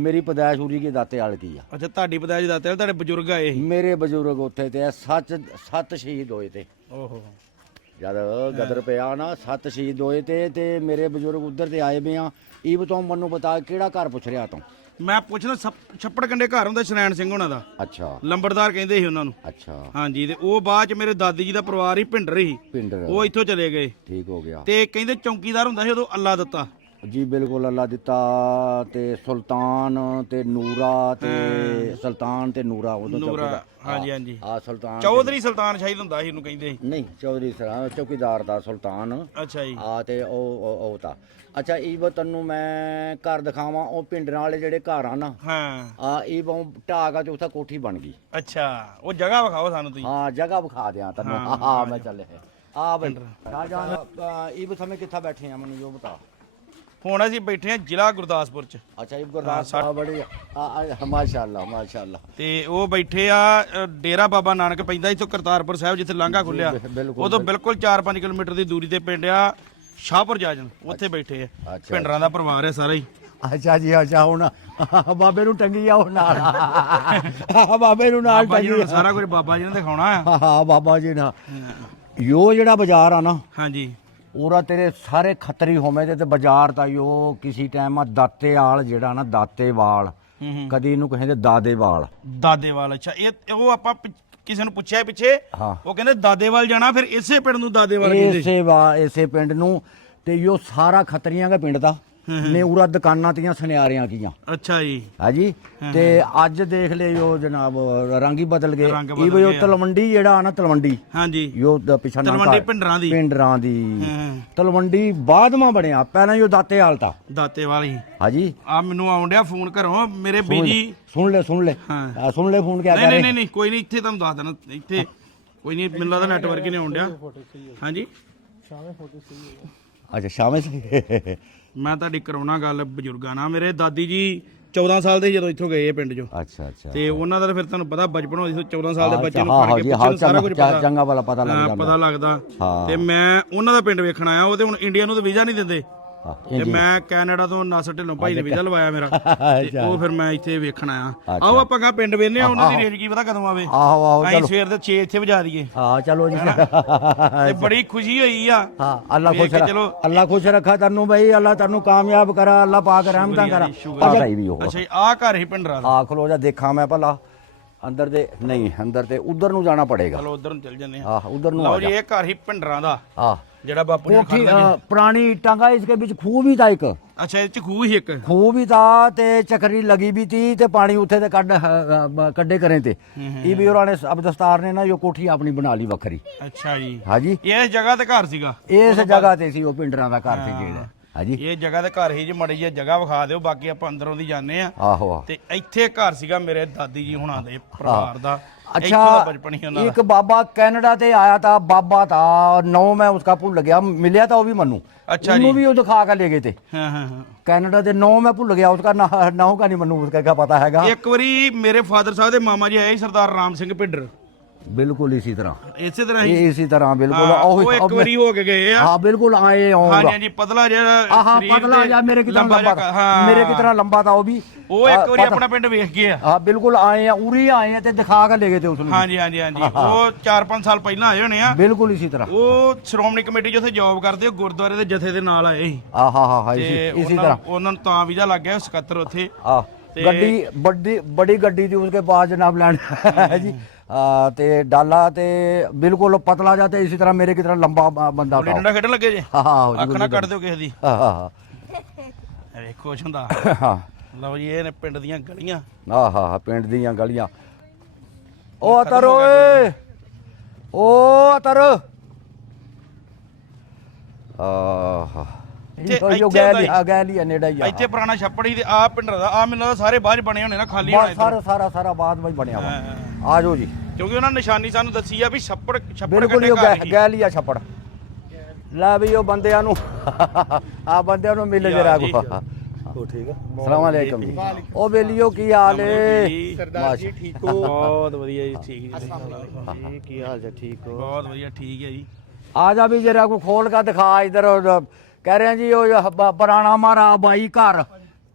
मेरी पैदाइश उरी के दातेवाल की है। ਅੱਛਾ ਤੁਹਾਡੀ ਪਤਾਜ ਦਾਤੇ ਤੁਹਾਡੇ ਬਜ਼ੁਰਗ ਆਏ ਸੀ? मेरे बजुर्ग उत्थे थे सत शहीद होए थे ਓਹੋ जद गदर पिया ना, 7 शहीद होए ते मेरे बजुर्ग उधर ते आए हुए हैं। इब तो मनु बता केड़ा घर पुछ रहा तू? ਮੈਂ ਪੁੱਛਦਾ ਛੱਪੜ ਕੰਡੇ ਘਰ ਹੁੰਦਾ ਸਰੈਣ ਸਿੰਘ ਹੋਣਾ ਦਾ, अच्छा ਲੰਬੜਦਾਰ ਕਹਿੰਦੇ ਸੀ ਉਹਨਾਂ ਨੂੰ। अच्छा ਹਾਂਜੀ ਤੇ ਉਹ ਬਾਅਦ ਚ ਮੇਰੇ ਦਾਦੀ ਜੀ ਦਾ ਪਰਿਵਾਰ ਹੀ ਭਿੰਡਰ ਸੀ, पिंडर ਉਹ ਇੱਥੋਂ ਚਲੇ ਗਏ। ठीक हो गया ਤੇ ਕਹਿੰਦੇ ਚੌਕੀਦਾਰ ਹੁੰਦਾ ਸੀ ਉਦੋਂ ਅੱਲਾ ਦਿੱਤਾ। जी बिल्कुल अल्लाह दिता ते सुल्तान ते नूरा ते सुल्तान ते नूरा उदों ਨੂਰਾ चौकीदार। ਹਾਂਜੀ ਹਾਂਜੀ आ सुल्तान ਚੌਧਰੀ ਸੁਲਤਾਨ ਸ਼ਾਹਿਦ ਹੁੰਦਾ ਸੀ ਇਹਨੂੰ ਕਹਿੰਦੇ ਸੀ। नहीं चौधरी सर चौकीदार दा सुल्तान ਅੱਛਾ ਜੀ आ ते ओ ता। अच्छा इब तन्नू मैं घर दिखावां ओ पिंडरां वाले जेड़े घर आ ना ਹਾਂ आ इब ढागा ते उत्थे कोठी बन गई। ਅੱਛਾ ਉਹ ਜਗ੍ਹਾ ਵਿਖਾਓ ਸਾਨੂੰ ਤੁਸੀਂ। हाँ जगह विखा दियां तन्नू। हाँ मैं चले आ भाई शाहजहां इब समय कित्थे बैठे हैं मैनू जो बता। ਹੁਣ ਅਸੀਂ ਬੈਠੇ ਹਾਂ ਜ਼ਿਲ੍ਹਾ ਗੁਰਦਾਸਪੁਰ ਚ अच्छा इब गुरदास साहब बड़ी माशाअल्लाह माशाअल्लाह। ਤੇ ਉਹ ਬੈਠੇ ਆ ਡੇਰਾ ਬਾਬਾ ਨਾਨਕ ਪੈਂਦਾ ਇੱਥੋਂ ਕਰਤਾਰਪੁਰ ਸਾਹਿਬ ਜਿੱਥੇ ਲਾਂਘਾ ਖੁੱਲਿਆ ਬਿਲਕੁਲ। ਉਹ ਤੋਂ ਬਿਲਕੁਲ 4-5 ਕਿਲੋਮੀਟਰ ਦੀ ਦੂਰੀ ਤੇ ਪਿੰਡ ਆ ਸ਼ਾਹਪੁਰ ਜਾਜਨ, ਉੱਥੇ ਬੈਠੇ ਆ। ਅੱਛਾ। ਭਿੰਡਰਾਂ ਦਾ ਪਰਿਵਾਰ ਹੈ ਸਾਰਾ ਹੀ। ਅੱਛਾ ਜੀ ਅੱਛਾ ਹੁਣ ਬਾਬੇ ਨੂੰ ਟੰਗੀ ਆ ਉਹ ਨਾਲ ਬਾਬੇ ਨੂੰ ਨਾਲ ਬਾਬਾ ਜੀ ਟੰਗੀ ਨੂੰ ਸਾਰਾ ਕੁਝ ਬਾਬਾ ਜੀ ਨੇ ਦਿਖਾਉਣਾ ਆ। ਹਾਂ ਬਾਬਾ ਜੀ ਨਾਲ ਯੋ ਜਿਹੜਾ ਬਾਜ਼ਾਰ ਆ ਨਾ ਹਾਂਜੀ ਉਹਰਾ ਤੇਰੇ ਸਾਰੇ ਖੱਤਰੀ ਹੋਵੇਂ ਤੇ ਬਾਜ਼ਾਰ ਤਾਂ ਯੋ ਕਿਸੇ ਟਾਈਮ ਆ ਦਾਤੇਵਾਲ ਜਿਹੜਾ ਨਾ ਦਾਤੇਵਾਲ, ਕਦੀ ਇਹਨੂੰ ਕਹਿੰਦੇ ਦਾਦੇਵਾਲ। ਦਾਦੇਵਾਲ ਅੱਛਾ ਇਹ ਉਹ ਆਪਾਂ ਕਿਸੇ ਨੂੰ ਪੁੱਛਿਆ ਪਿੱਛੇ, ਹਾਂ ਉਹ ਕਹਿੰਦੇ ਦਾਦੇਵਾਲ ਜਾਣਾ, ਫਿਰ ਇਸੇ ਪਿੰਡ ਨੂੰ ਦਾਦੇਵਾਲ ਕਹਿੰਦੇ। ਇਸੇ ਪਿੰਡ ਨੂੰ ਤੇ ਯੋ ਸਾਰਾ ਖੱਤਰੀਆਂ ਦਾ ਪਿੰਡ ਦਾ ਨੇ ਉਰਾ ਦੁਕਾਨਾਂ ਤੀਆਂ ਸੁਨਿਆਰਿਆਂ ਕੀਆਂ। ਅੱਛਾ ਜੀ ਹਾਂਜੀ ਤੇ ਅੱਜ ਦੇਖ ਲਿਓ ਜਨਾਬ ਰੰਗ ਹੀ ਬਦਲ ਗਏ। ਰੰਗ ਇਹ ਬਦਲ ਵੀ ਉਹ ਗਏ। ਤਲਵੰਡੀ ਜਿਹੜਾ ਆ ਨਾ ਤਲਵੰਡੀ ਹਾਂਜੀ ਯੋ ਪਿਛਾ ਨਾ ਤਲਵੰਡੀ ਭਿੰਡਰਾਂ ਦੀ। ਪਿੰਡਰਾਂ ਦੀ ਤਲਵੰਡੀ ਬਾਅਦ ਮਾ ਬਣਿਆ, ਪਹਿਲਾਂ ਯੋ ਦਾਤੇਵਾਲ ਤਾ। ਦਾਤੇਵਾਲ ਹੀ। ਹਾਂਜੀ ਆ ਮੈਨੂੰ ਆਉਣ ਡਿਆ ਫੋਨ ਘਰੋਂ ਮੇਰੇ ਬੀਜੀ। ਸੁਣ ਲੈ ਹਾਂ। ਸੁਣ ਲੈ ਫੋਨ ਕਿਆ ਨਹੀਂ ਕਰ ਨਹੀਂ ਰਹੇ। ਨਹੀਂ ਕੋਈ ਨਹੀਂ, ਇੱਥੇ ਤੁਹਾਨੂੰ ਦੱਸ ਦੇਣਾ ਇੱਥੇ ਕੋਈ ਨਹੀਂ, ਮੈਨੂੰ ਲੱਗਦਾ ਨੈਟਵਰਕ ਹੀ ਨਹੀਂ ਆਉਣ ਡਿਆ। ਹਾਂਜੀ ਅੱਛਾ ਸ਼ਾਮੇ ਸੇ ਮੈਂ ਤੁਹਾਡੀ ਕਰਾਉਣਾ ਗੱਲ ਬਜ਼ੁਰਗਾਂ ਨਾਲ। ਮੇਰੇ ਦਾਦੀ ਜੀ 14 ਸਾਲ ਦੇ ਜਦੋਂ ਇੱਥੋਂ ਗਏ ਇਹ ਪਿੰਡ ਚੋਂ, ਅੱਛਾ ਅੱਛਾ ਤੇ ਉਹਨਾਂ ਦਾ ਤਾਂ ਫਿਰ ਤੁਹਾਨੂੰ ਪਤਾ ਬਚਪਨ ਹੋਈ ਸੀ, 14 ਸਾਲ ਦੇ ਬੱਚੇ ਨੂੰ ਹਾਂ ਫੜ ਕੇ ਜੀ ਪੁੱਛਣ ਹਾਲ ਸਾਰਾ ਕੁਝ ਪਤਾ ਚੰਗਾ ਵਾਲਾ ਪਤਾ ਲੱਗ ਹਾਂ, ਜਾਂਦਾ। ਪਤਾ ਲੱਗਦਾ। ਹਾਂ। ਤੇ ਮੈਂ ਉਹਨਾਂ ਦਾ ਪਿੰਡ ਵੇਖਣ ਆਇਆ। ਉਹ ਤੇ ਹੁਣ ਇੰਡੀਆ ਨੂੰ ਤਾਂ ਵੀਜ਼ਾ ਨਹੀਂ ਦਿੰਦੇ, ਹਾਂ, ਤੇ ਮੈਂ ਕੈਨੇਡਾ ਤੋਂ ਨਾਸਰ ਢਿੱਲੋਂ ਭਾਈ ਨੇ ਵੀਜ਼ਾ ਲਵਾਇਆ ਮੇਰਾ ਤੇ ਉਹ ਫਿਰ ਮੈਂ ਇੱਥੇ ਵੇਖਣ ਆਇਆ। ਆਓ ਆਪਾਂ ਗਾ ਪਿੰਡ ਵੇਖਨੇ ਆ, ਉਹਨਾਂ ਦੀ ਰੇਂਜ ਕੀ ਪਤਾ ਕਦੋਂ ਆਵੇ। ਆਹੋ ਆਹੋ ਅਸੀਂ ਚਲੋ ਸਵੇਰ ਦੇ 6 ਇੱਥੇ ਵਜਾ ਦਈਏ ਹਾਂ ਚਲੋ ਜੀ ਤੇ ਬੜੀ ਖੁਸ਼ੀ ਹੋਈ ਆ। ਹਾਂ ਅੱਲਾ ਵੇਖ ਖੁਸ਼ ਕੇ ਰੱਖ, ਚਲੋ। ਅੱਲਾ ਖੁਸ਼ ਰੱਖਾ ਤੈਨੂੰ ਬਈ, ਅੱਲਾ ਤੈਨੂੰ ਕਾਮਯਾਬ ਕਰਾ, ਅੱਲਾ ਪਾਕ ਰਹਿਮਤਾਂ ਕਰਾ। ਅੱਛਾ ਵੀ ਉਹ ਅੱਛਾ ਆ ਘਰ ਹੀ ਪਿੰਡਰਾ ਦਾ। ਆ ਖਲੋ ਜਾ ਦੇਖਾਂ ਮੈਂ ਭਲਾ ਅੰਦਰ ਦੇ ਨਹੀਂ, ਅੰਦਰ ਤੇ ਉਧਰ ਨੂੰ ਜਾਣਾ ਪੜੇਗਾ। ਚਲੋ ਉਧਰ ਨੂੰ ਚੱਲ ਜੰਨੇ ਆ। ਆਹ ਉਧਰ ਨੂੰ ਲਓ ਆ ਜੀ ਜਾ। ਇਹ ਘਰ ਹੀ ਪਿੰਡਰਾ ਦਾ ਆ ਜਿਹੜਾ ਬਾਪੂ ਨੇ कोठी ਖਾਣਾ। पुरानी टांगा इसके बीच खूह भी था, एक ਅੱਛਾ ਇਹ ਚ ਖੂਹ ਹੀ ਇੱਕ। खूह भी था ते चक्री लगी भी थी ते पानी उठे ते कड्डे करे थे। ये भी उन्होंने अब दस्तार ने ना यो कोठी अपनी बना ली वखरी। ਅੱਛਾ ਜੀ हाँ जी, ਇਸ ਜਗ੍ਹਾ ਤੇ ਘਰ ਸੀਗਾ। इस जगह ते सी वो पिंडरां दा घर सी जेड़ा। हाँ जी, ਇਹ ਜਗ੍ਹਾ ਤੇ ਘਰ ਹੀ ਜੀ, ਮੜੀ ਜੀ ਜਗ੍ਹਾ ਵਿਖਾ ਦਿਓ, ਬਾਕੀ ਆਪਾਂ ਅੰਦਰੋਂ ਦੀ ਜਾਂਦੇ ਆ। आहो आहो। ਤੇ ਇੱਥੇ ਘਰ ਸੀਗਾ ਮੇਰੇ ਦਾਦੀ ਜੀ ਹੁਣਾਂ ਦੇ ਪਰਿਵਾਰ ਦਾ। अच्छा ਇੱਥੋਂ ਦਾ ਬਚਪਨ ਹੀ ਉਹਨਾਂ एक बाबा कनाडा ते आया था, बाबा था नौ में उसका भुल गया, मिलिया था वो भी मनु। अच्छा उन्हों जी। भी वो दिखा कर ले गए थे ਹਾਂ ਹਾਂ ਹਾਂ। कनाडा ते, नौ में भुल गया उसका नाम का नहीं मनु, उसका क्या पता हैगा। ਇੱਕ ਵਾਰੀ ਮੇਰੇ ਫਾਦਰ ਸਾਹਿਬ ਦੇ मामा ਜੀ ਆਏ ਸੀ, ਸਰਦਾਰ ਰਾਮ ਸਿੰਘ ਭਿੰਡਰ, बिल्कुल इसी तरह, ਇਸੇ ਤਰ੍ਹਾਂ ਹੀ। इसी तरह बिल्कुल। ਹਾਂ, ओही- ਉਹ ਇੱਕ ਵਾਰੀ ਹੋ ਕੇ ਗਏ ਆ। हाँ बिल्कुल आए ਹਾਂਜੀ ਹਾਂਜੀ, ਪਤਲਾ ਜਿਹੜਾ हाँ ਸਰੀਰ पतला ਤੇ जा, मेरे कितना ਲੰਬਾ लंबा ਜਿਹਾ, था, ਹਾਂ। मेरे कितना लंबा था वो भी। ਉਹ ਇੱਕ ਵਾਰੀ ਆਪਣਾ ਪਿੰਡ ਵੇਖ ਗਏ ਆ। हाँ बिल्कुल आए हैं, उरी आए हैं ते दिखा कर ले गए थे उसने। ਹਾਂਜੀ ਹਾਂਜੀ ਹਾਂਜੀ, ਉਹ 4-5 ਸਾਲ ਪਹਿਲਾਂ ਆਏ ਹੋਣੇ ਆ। बिल्कुल इसी तरह। ਉਹ ਸ਼੍ਰੋਮਣੀ ਕਮੇਟੀ ਜਿੱਥੇ ਜੌਬ ਕਰਦੇ, ਉਹ ਗੁਰਦੁਆਰੇ ਦੇ ਜਥੇ ਦੇ ਨਾਲ ਆਏ ਸੀ। हाँ हाँ हाँ ਤੇ इसी ਉਹਨਾਂ तरह। ਉਹਨਾਂ ਨੂੰ ਤਾਂ ਵੀਜ਼ਾ ਲੱਗ ਗਿਆ, ਸਕੱਤਰ ਉੱਥੇ। हाँ ते- गड्डी बड़ी बड़ी गड्डी थी उसके पास जनाब लैंड है जी। ते डाला ते बिल्कुल पतला जाते, इसी तरह मेरे की तरह लंबा बंदा ਗੁੱਲੀ था। ਡੰਡਾ ਖੇਡਣ ਲੱਗੇ ਜੇ। हाँ हाँ ਅੱਖ ਨਾ ਕੱਢ ਦਿਓ ਕਿਸੇ ਦੀ। हाँ हाँ ਵੇਖੋ ਖੁਸ਼ ਹੁੰਦਾ। हाँ ਲਓ ਜੀ ਇਹ ਨੇ ਪਿੰਡ ਦੀਆਂ ਗਲੀਆਂ। हाँ हाँ हाँ पिंड दियां गलियां। ओ अतर ओए, ओ अतर। आहा ਇੱਥੇ- यो ਇੱਥੇ गैली ਹੁੰਦਾ आ गैली है नेड़ा ही। ਇੱਥੇ ਪੁਰਾਣਾ ਛੱਪੜ ਸੀ ਤੇ ਆ ਪਿੰਡਰਾ ਦਾ। ਆ ਮੈਨੂੰ ਲੱਗਦਾ ਸਾਰੇ ਬਾਅਦ 'ਚ ਬਣੇ ਹੋਣੇ ਨਾ, ਖਾਲੀ ਹੋਣੇ सारा सारा सारा बाद में बनया हुआ। आ जाओ जी, ਕਿਉਂਕਿ ਉਹਨਾਂ ਨੇ ਨਿਸ਼ਾਨੀ ਸਾਨੂੰ ਦੱਸੀ ਆ ਵੀ ਛੱਪੜ बिल्कुल ਕੱਢੇ यो ਘਰ ਹੀ। गैली आ छप्पड़। ਲੈ ਵੀ ਉਹ ਬੰਦਿਆਂ ਨੂੰ ਆ ਬੰਦਿਆਂ ਨੂੰ ਮਿਲ ਜਰਾ ਕੋ। ਉਹ ਠੀਕ ਆ। ਸਲਾਮ ਅਲੈਕਮ ਜੀ। ਉਹ ਬੇਲੀਓ ਕੀ ਹਾਲ ਏ? ਸਰਦਾਰ ਜੀ ਠੀਕ ਹੋ? ਬਹੁਤ ਵਧੀਆ ਜੀ, ਠੀਕ ਜੀ। ਕੀ ਹਾਲ ਜੀ? ਠੀਕ ਹੋ? ਬਹੁਤ ਵਧੀਆ, ਠੀਕ ਹੈ ਜੀ। ਆ ਜਾ ਵੀ ਜਰਾ ਕੋ ਖੋਲ ਕੇ ਦਿਖਾ ਇਧਰ। ਕਹਿ ਰਹੇ ਜੀ ਉਹ ਪੁਰਾਣਾ ਮਾਰਾ ਬਾਈ ਘਰ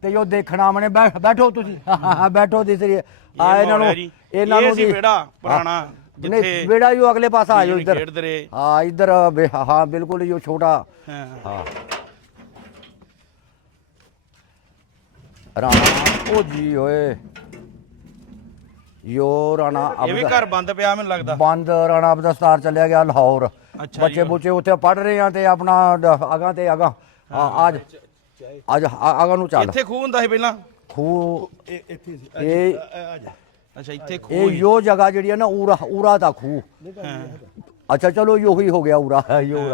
ਤੇ ਜੋ ਦੇਖਣਾ ਮਨੇ। ਬੈਠੋ ਤੁਸੀਂ, ਬੈਠੋ ਦਿਸ ਰਹੀ ਆ ਇਹਨਾਂ ਨੂੰ। ਇਹਨਾਂ ਨੂੰ ਜੀ ਜੀ ਬੇੜਾ ਪੁਰਾਣਾ ਨਹੀਂ, ਜਿੱਥੇ ਬੇੜਾ ਜੋ ਅਗਲੇ ਪਾਸੇ ਆ ਜਾਓ ਇੱਧਰ। ਖੇਡਦੇ ਰਹੇ। ਹਾਂ ਇੱਧਰ ਹਾਂ ਬਿਲकुल ਜੋ ਛੋਟਾ। ਹਾਂ हाँ राणा ओ जी ओए यो राणा ਇਹ ਵੀ ਘਰ ਬੰਦ ਪਿਆ ਮੈਨੂੰ ਲੱਗਦਾ। बंद राणा अबदस्तार चलिया गया लाहौर। अच्छा बच्चे जी। बुच्चे उत्थे पढ़ रहे हैं ते अपना अगा ते अगा। आज आज अगा नु चल। ਇੱਥੇ ਖੂਹ ਹੁੰਦਾ ਸੀ ਪਹਿਲਾਂ। खू ये ਅੱਛਾ ਇੱਥੇ ਖੂਹ ये ਸੀ। यो जगह जेड़ी है ना उरा उरा था खू। ਹਾਂ। अच्छा चलो यो ही हो गया उरा। यो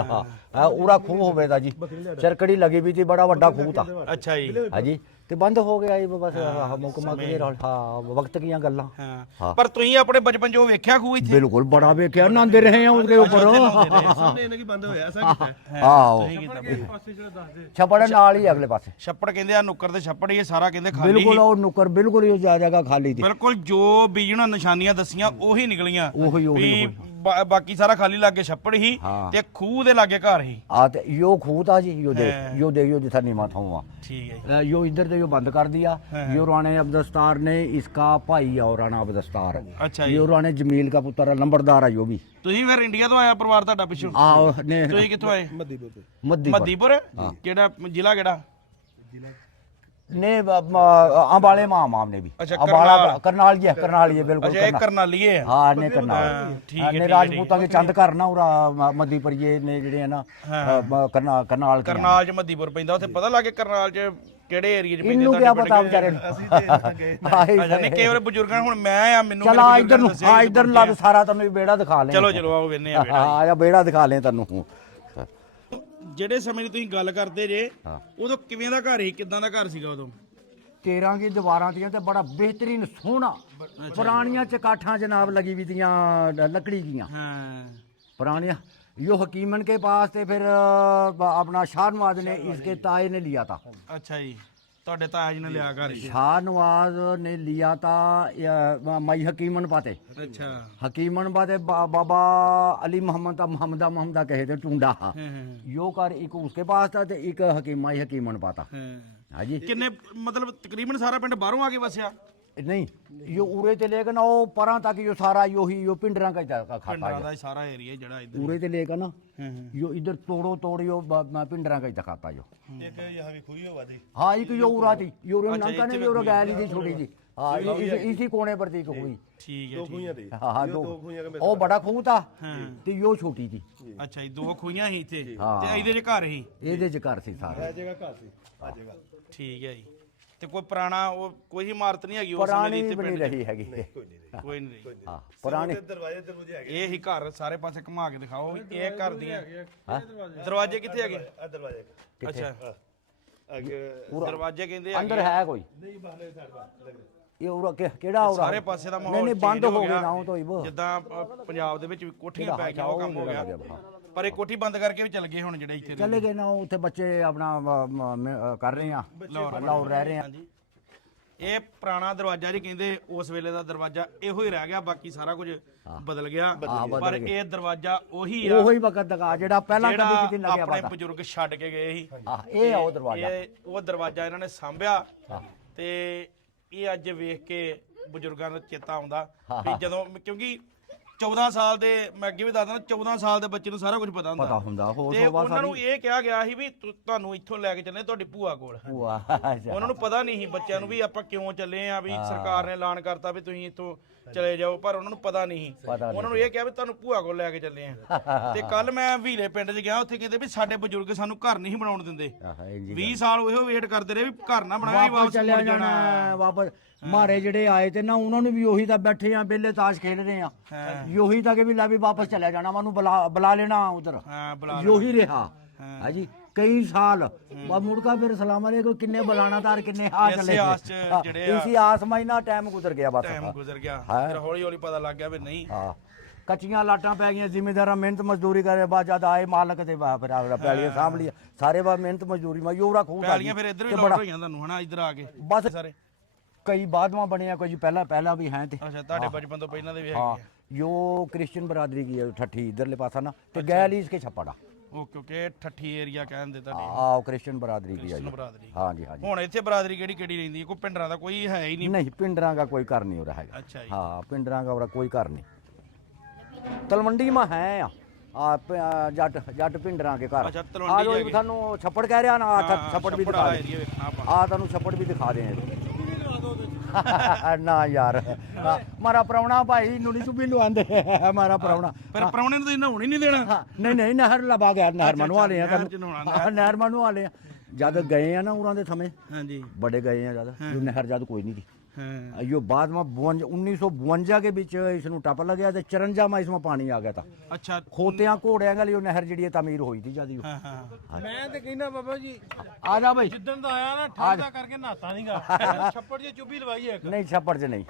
उरा खू होवेगा जी। चरकड़ी लगी हुई थी, बड़ा बड़ा खू था। ਅੱਛਾ ਜੀ। हाँ जी ते बंद हो गया ये बस। मुकम्मा के हाँ वक्त की गल्लां। ਹਾਂ हाँ। ਪਰ ਤੁਸੀਂ ਆਪਣੇ ਬਚਪਨ 'ਚ ਉਹ ਵੇਖਿਆ ਖੂਹ ਇੱਥੇ? बिल्कुल बड़ा वेख्या, नहांदे रहे हैं उसके ऊपर। छप्पड़ नाल ही अगले पासे। ਛੱਪੜ ਕਹਿੰਦੇ ਆ, ਨੁੱਕਰ ਦੇ ਛੱਪੜ ਹੀ ਇਹ ਸਾਰਾ ਕਹਿੰਦੇ ਖਾਲੀ बिल्कुल ਸੀ। और नुकर बिल्कुल ये जगह खाली थी। ਬਿਲਕੁਲ ਜੋ ਬੀਜਣਾ ਨਿਸ਼ਾਨੀਆਂ ਦੱਸੀਆਂ ਉਹੀ ਨਿਕਲੀਆਂ। ਉਹੀ ਵੀ ਬਿਲਕੁਲ। ਬਾਕੀ ਸਾਰਾ ਖਾਲੀ ਲਾਗੇ ਛੱਪੜ ਹੀ ਹਾਂ। ਤੇ ਖੂਹ ਦੇ ਲਾਗੇ ਘਰ ਹੀ। आते यो खूह था जी। यो देख, हाँ। यो देख, यो जिथा नीमा था हुआ। ਠੀਕ ਹੈ ਜੀ। यो इधर से यो बंद कर दिया। हाँ। यो राणे अबदस्तार ने इसका भाई है और राणा अबदस्तार। अच्छा जी। यो राणे जमील का पुत्र है, नंबरदार है यो भी। ਤੁਸੀਂ ਫਿਰ ਇੰਡੀਆ ਤੋਂ ਆਇਆ ਪਰਿਵਾਰ ਤੁਹਾਡਾ ਪਿੱਛੋਂ? आओ ने ਤੁਸੀਂ ਕਿੱਥੋਂ ਆਏ? मद्दी ਮੱਦੀਪੁਰ। ਕਿਹੜਾ ਜ਼ਿਲ੍ਹਾ ਕਿਹੜਾ? ने अंबाले माम ने भी। अच्छा, अंबाला करनाल। करनाल जी है, करनाल ये बिल्कुल ਅੱਛਾ ਇਹ करनाल। ਕਰਨਾਲੀਏ ਆ। हाँ ने करनाल। हाँ, ठीक है, ने ठीक है, राजपूतां के चंद घर ना उरा मद्दीपुर ये ने जेडे है ना करनाल करनाल के हैं। ਕਰਨਾਲ 'ਚ ਮੱਦੀਪੁਰ ਪੈਂਦਾ। ਉੱਥੇ ਪਤਾ ਲੱਗੇ ਕਰਨਾਲ 'ਚ ਕਿਹੜੇ ਏਰੀਆ 'ਚ ਪੈਂਦੇ इन्नू क्या पता बेचारे नु। ਅੱਛਾ ਨਹੀਂ, ਕਈ ਵਾਰ ਬਜ਼ੁਰਗਾਂ ਨੂੰ, ਹੁਣ ਮੈਂ ਆ, ਮੈਨੂੰ चला ਮੇਰੇ इधर नु। ਬਜ਼ੁਰਗਾਂ ਨੇ हाँ ਦੱਸਿਆ इधर नु लग सारा तन्नू बेड़ा दिखा ले। ਚਲੋ ਚਲੋ ਆਓ ਵੇਨੇ ਆ ਬੇੜਾ। हाँ या बेड़ा दिखा ले तन्नू। ਜਿਹੜੇ ਸਮੇਂ ਦੀ ਤੁਸੀਂ ਗੱਲ ਕਰਦੇ ਜੇ, ਹਾਂ। ਉਦੋਂ ਕਿਵੇਂ ਦਾ ਘਰ ਸੀ, ਕਿਦਾਂ ਦਾ ਘਰ ਸੀਗਾ ਉਦੋਂ? 13 की दीवारां थी ते बड़ा बेहतरीन सोहना। पुरानियां चकाठा जनाब लगी हुई थियां लकड़ी की। ਹਾਂ पुरानियां यो हकीमन के पास थे, फिर अपना शाहनवाज ने इसके ताए ने लिया था। ਅੱਛਾ ਜੀ। ਤੁਹਾਡੇ ਤਾਇਆ ਜੀ ਨੇ ਲਿਆ ਘਰ ਹੀ। शाह नवाज ने लिया था मई हकीमन पाते ਅੱਛਾ हकीमन पाते बाबा अली मोहम्मदा कहे थे टूंडा यो कर एक उसके पास था ते एक हकीम माई हकीमन पाता हाँ जी ਕਿੰਨੇ ਮਤਲਬ ਤਕਰੀਬਨ ਸਾਰਾ ਪਿੰਡ ਬਾਹਰੋਂ ਆ ਕੇ ਵਸਿਆ? नहीं यो उरे ते लेकर ना वो परा तक यो सारा यो ही यो पिंडरा का खाता ਪਿੰਡਾਂ है ਦਾ ਹੀ ਸਾਰਾ ਏਰੀਆ ਜਿਹੜਾ ਇੱਧਰ उरे ते लेकर ना यो इधर तोड़ यो पिंडरा का ही खाता यो ਇੱਕ यहाँ ਵੀ ਖੂਹੀ ਹੋਵਾ ਦੀ हाँ एक यो उरा थी यो रे अच्छा, नंका ने इतने यो में गैली थी छोटी जी हाँ इसी कोने पर थी हुई ਠੀਕ ਹੈ ਠੀਕ ਦੀ हाँ हाँ दो वो बड़ा खूह था ते यो छोटी थी ਹੈ। ਅੱਛਾ ਜੀ ਦੋ ਖੂਹੀਆਂ ਸੀ ਇੱਥੇ ਹਾਂ। ਤੇ ਇਹਦੇ ਚ ਘਰ ਸੀ। ਇਹਦੇ ਚ ਘਰ ਸੀ ਸਾਰਾ ਜਗ੍ਹਾ ਘਰ ਸੀ ਆ ਜਗ੍ਹਾ ਠੀਕ ਹੈ ਜੀ। ਤੇ ਕੋਈ ਪੁਰਾਣਾ ਉਹ ਕੋਈ ਇਮਾਰਤ ਨਹੀਂ ਹੈਗੀ ਉਸ ਸਮੇਂ ਪੁਰਾਣੀ ਦੀ ਇੱਥੇ ਵੀ ਨਹੀਂ ਪਿੰਡ 'ਚ? ਰਹੀ ਹੈਗੀ ਕੋਈ ਨਹੀਂ ਰਹੀ। ਹਾਂ ਪੁਰਾਣੀ ਦਰਵਾਜ਼ੇ ਦਰਵਾਜ਼ੇ ਹੈਗੇ ਇਹ ਹੀ ਘਰ ਸਾਰੇ ਪਾਸੇ ਘੁਮਾ ਕੇ ਦਿਖਾਓ ਇਹ ਘਰ ਦੀਆਂ ਹਾਂ ਦਰਵਾਜ਼ੇ ਕਿੱਥੇ ਹੈਗੇ? ਆ ਦਰਵਾਜ਼ੇ ਅੱਛਾ ਅੱਗੇ ਦਰਵਾਜ਼ੇ ਕਹਿੰਦੇ ਅੰਦਰ ਹੈਗੇ ਹੈ ਕੋਈ ਨਹੀਂ ਬਾਹਰਲੇ ਸਾਈਡ ਬਾਹਰ ਇਹ ਉਰਾ ਕਿਹੜਾ ਉਰਾ ਸਾਰੇ ਪਾਸੇ ਦਾ ਮਾਹੌਲ ਨਹੀਂ ਨਹੀਂ ਬੰਦ change ਹੋ ਗਿਆ ਗਿਆ। ਨਾ ਉਹ ਤੋਂ ਹੀ ਉਹ ਜਿੱਦਾਂ ਪੰਜਾਬ ਦੇ ਵਿੱਚ ਵੀ ਕੋਠੀਆਂ ਪੈ ਗਈਆਂ ਉਹ ਕੰਮ ਹੋ ਗਿਆ ਪਰ ਇਹ ਕੋਠੀ ਬੰਦ ਕਰਕੇ ਵੀ ਚੱਲ ਗਏ ਹੁਣ ਜਿਹੜੇ ਇੱਥੇ ਚਲੇ ਗਏ ਨਾ ਉੱਥੇ ਬੱਚੇ ਆਪਣਾ ਕਰ ਰਹੇ ਆ ਲਾਹੌਰ ਰਹਿ ਰਹੇ ਆ ਹਾਂਜੀ ਇਹ ਪੁਰਾਣਾ ਦਰਵਾਜ਼ਾ ਜੀ ਕਹਿੰਦੇ ਉਸ ਵੇਲੇ ਦਾ ਦਰਵਾਜ਼ਾ ਇਹੋ ਹੀ ਰਹਿ ਗਿਆ ਬਾਕੀ ਸਾਰਾ ਕੁਝ ਬਦਲ ਗਿਆ ਬਦਲ ਪਰ ਗਿਆ। ਇਹ ਦਰਵਾਜ਼ਾ ਉਹੀ ਆ ਉਹੋ ਹੀ ਵਕਤ ਦਾ ਜਿਹੜਾ ਪਹਿਲਾਂ ਕਦੀ ਜਿਹੜਾ ਕਿਤੇ ਲੱਗਿਆ ਆਪਣੇ ਪਤਾ ਬਜ਼ੁਰਗ ਛੱਡ ਕੇ ਗਏ ਸੀ ਇਹ ਆ ਉਹ ਦਰਵਾਜ਼ਾ ਇਹ ਉਹ ਦਰਵਾਜ਼ਾ ਇਹਨਾਂ ਨੇ ਸਾਂਭਿਆ ਤੇ ਇਹ ਅੱਜ ਵੇਖ ਕੇ ਬਜ਼ੁਰਗਾਂ ਨੂੰ ਚੇਤਾ ਆਉਂਦਾ ਵੀ ਜਦੋਂ ਕਿਉਂਕਿ 14 ਸਾਲ ਦੇ ਮੈਂ ਅੱਗੇ ਵੀ ਦੱਸਦਾ 14 ਸਾਲ ਦੇ ਬੱਚੇ ਨੂੰ ਸਾਰਾ ਕੁਝ ਪਤਾ ਪਤਾ ਹੁੰਦਾ ਹੋਰ ਤੇ ਤੋਂ ਬਾਅਦ ਉਹਨਾਂ ਨੂੰ ਇਹ ਕਿਹਾ ਗਿਆ ਸੀ ਵੀ ਤੁਹਾਨੂੰ ਇੱਥੋਂ ਲੈ ਕੇ ਚੱਲੇ ਤੁਹਾਡੀ ਭੂਆ ਕੋਲ ਵਾਹ ਉਹਨਾਂ ਨੂੰ ਪਤਾ ਨਹੀਂ ਸੀ ਬੱਚਿਆਂ ਨੂੰ ਵੀ ਆਪਾਂ ਕਿਉਂ ਚੱਲੇ ਆ ਵੀ ਸਰਕਾਰ ਨੇ ਐਲਾਨ ਕਰਤਾ ਵੀ ਤੁਸੀਂ ਇੱਥੋਂ ਚਲੇ ਜਾਓ ਪਰ ਉਹਨਾਂ ਨੂੰ ਪਤਾ ਨਹੀਂ ਸੀ ਉਹਨਾਂ ਨੂੰ ਇਹ ਕਿਹਾ ਵੀ ਤੁਹਾਨੂੰ ਭੂਆ ਕੋਲ ਲੈ ਕੇ ਚੱਲੇ ਆ ਤੇ ਕੱਲ ਮੈਂ ਵੀਰੇ ਪਿੰਡ 'ਚ ਗਿਆ ਉੱਥੇ ਕਹਿੰਦੇ ਵੀ ਸਾਡੇ ਬਜ਼ੁਰਗ ਸਾਨੂੰ ਘਰ ਨਹੀਂ ਬਣਾਉਣ ਦਿੰਦੇ 20 ਸਾਲ ਉਹੋ ਵੇਟ ਕਰਦੇ ਰਹੇ ਵੀ ਘਰ ਨਾ ਬਣਾਇਆ ਵਾਪਸ ਚੱਲਿਆ ਜਾਣਾ ਵਾਪਸ ਮਾਰੇ ਜਿਹੜੇ ਆਏ ਤੇ ਨਾ ਉਹਨਾਂ ਨੂੰ ਵੀ ਉਹੀ ਤਾਂ ਬੈਠੇ ਆ ਬੇਲੇ ਤਾਸ਼ ਖੇਡ ਰਹੇ ਆ ਉਹੀ ਤਾਂ ਕਿ ਵੀ ਲੈ ਵੀ ਵਾਪਸ ਚੱਲਿਆ ਜਾਣਾ ਮੈਨੂੰ ਬੁਲਾ ਲੈਣਾ ਉਧਰ ਹਾਂ ਬੁਲਾ ਉਹੀ ਰਿਹਾ ਹਾਂਜੀ ਕਈ ਸਾਲ ਬਾ ਮੁੜਕਾ ਫਿਰ ਸਲਾਮ ਅਲੈਕੁਮ ਕਿੰਨੇ ਬੁਲਾਣਾ ਤਾਰ ਕਿੰਨੇ ਆ ਇਸੇ ਚਲੇ ਆਸ 'ਚ ਜਿਹੜੇ ਆ ਇਸੀ ਆਸ ਮਹੀਨਾ ਟਾਈਮ ਗੁਜ਼ਰ ਗਿਆ ਬਸ ਟਾਈਮ ਗੁਜ਼ਰ ਗਿਆ ਫਿਰ ਹੌਲੀ ਹੌਲੀ ਪਤਾ ਲੱਗ ਗਿਆ ਵੀ ਨਹੀਂ ਹਾਂ ਕੱਚੀਆਂ ਲਾਟਾਂ ਪੈ ਗਈਆਂ ਜ਼ਿਮੀਦਾਰਾਂ ਮਿਹਨਤ ਮਜ਼ਦੂਰੀ ਕਰੇ ਬਾਅਦ ਜਦ ਆਏ ਮਾਲਕ ਤੇ ਫਿਰ ਪੈਲੀਆਂ ਸਾਂਭ ਲਿਆ ਸਾਰੇ ਬਾਅਦ ਮਿਹਨਤ ਮਜ਼ਦੂਰੀ ਮੈਂ ਯੋਰਾ ਖੂਹ ਪੈਲੀਆਂ ਫਿਰ ਇੱਧਰ ਵੀ ਲੋਟ ਹੋਈਆਂ ਤੁਹਾਨੂੰ ਹਨਾ ਇੱਧਰ ਆ ਕੇ ਬਸ ਸਾਰੇ ਕਈ ਬਾਦਵਾਂ ਬਣਿਆ ਕੁਝ ਪਹਿਲਾਂ ਵੀ ਹੈ ਤੇ ਅੱਛਾ ਤੁਹਾਡੇ ਬਚਪਨ ਤੋਂ ਪਹਿਲਾਂ ਦੇ ਵੀ हाँ ਹੈਗੇ यो क्रिश्चियन बरादरी की है ठठी इधरले पासा ना तो गैली इसके छप्पड़ा ਓਕੇ ਓਕੇ ਠੱਠੀ ਏਰੀਆ ਕਹਿੰਦੇ ਤੁਹਾਡੇ आओ क्रिश्चियन बरादरी की है ये। ਬਰਾਦਰੀ हाँ जी हाँ जी ਹੁਣ ਇੱਥੇ ਬਰਾਦਰੀ ਕਿਹੜੀ ਕਿਹੜੀ ਰਹਿੰਦੀ ਹੈ ਕੋਈ ਪਿੰਡਰਾਂ ਦਾ ਕੋਈ ਹੈ ਹੀ ਨਹੀਂ नहीं पिंडरा का कोई घर नहीं हो रहा है ਅੱਛਾ ਜੀ हाँ पिंडरा का और कोई घर नहीं तलवंडी में है जट जट पिंडरा के घर अच्छा, तलवंडी आज जाके। थानू छप्पड़ कह रहा ना हाँ, छप्पड़ भी छप्पड़ दिखा वाला दे एरिया ਵੇਖਣਾ ਆਪਾਂ थानू छप्पड़ भी दिखा दें ना यार मारा प्राहुणा भाई नुनी चुबी लुआंदे हमारा प्राहुणा ਫਿਰ ਪ੍ਰਾਹੁਣੇ ਨੂੰ ਤਾਂ ਇਹਨਾਂ ਹੋਣੀ ਨਹੀਂ ਦੇਣਾ हाँ नहीं नहीं नहर लबा गया नहर मनु वाले हैं नहर च नहाउणा, हाँ, नहर मनु वाले हैं जद गए हैं ना उन्होंने समय ਹਾਂਜੀ बड़े गए हैं जद यो नहर जद कोई नहीं थी ਹਾਂ यो बाद में 1952 के बीच इसनु टप लग गया ते 54 में इसमें पानी आ गया था ਅੱਛਾ खोतियां घोड़ियां गली यो नहर जी तमीर हुई थी जद यो ਹਾਂ ਹਾਂ ਮੈਂ ਤੇ ਕਹਿੰਦਾ ਬਾਬਾ ਜੀ आ जा भाई ਜਿੱਦਣ ਦਾ ਆਇਆ ਨਾ ਠੰਡਾ ਕਰਕੇ ਨਹਾਤਾ ਨਹੀਂਗਾ ਛੱਪੜ 'ਚ ਚੁੱਭੀ ਲਵਾਈ ਇੱਕ नहीं छप्पड़ च नहीं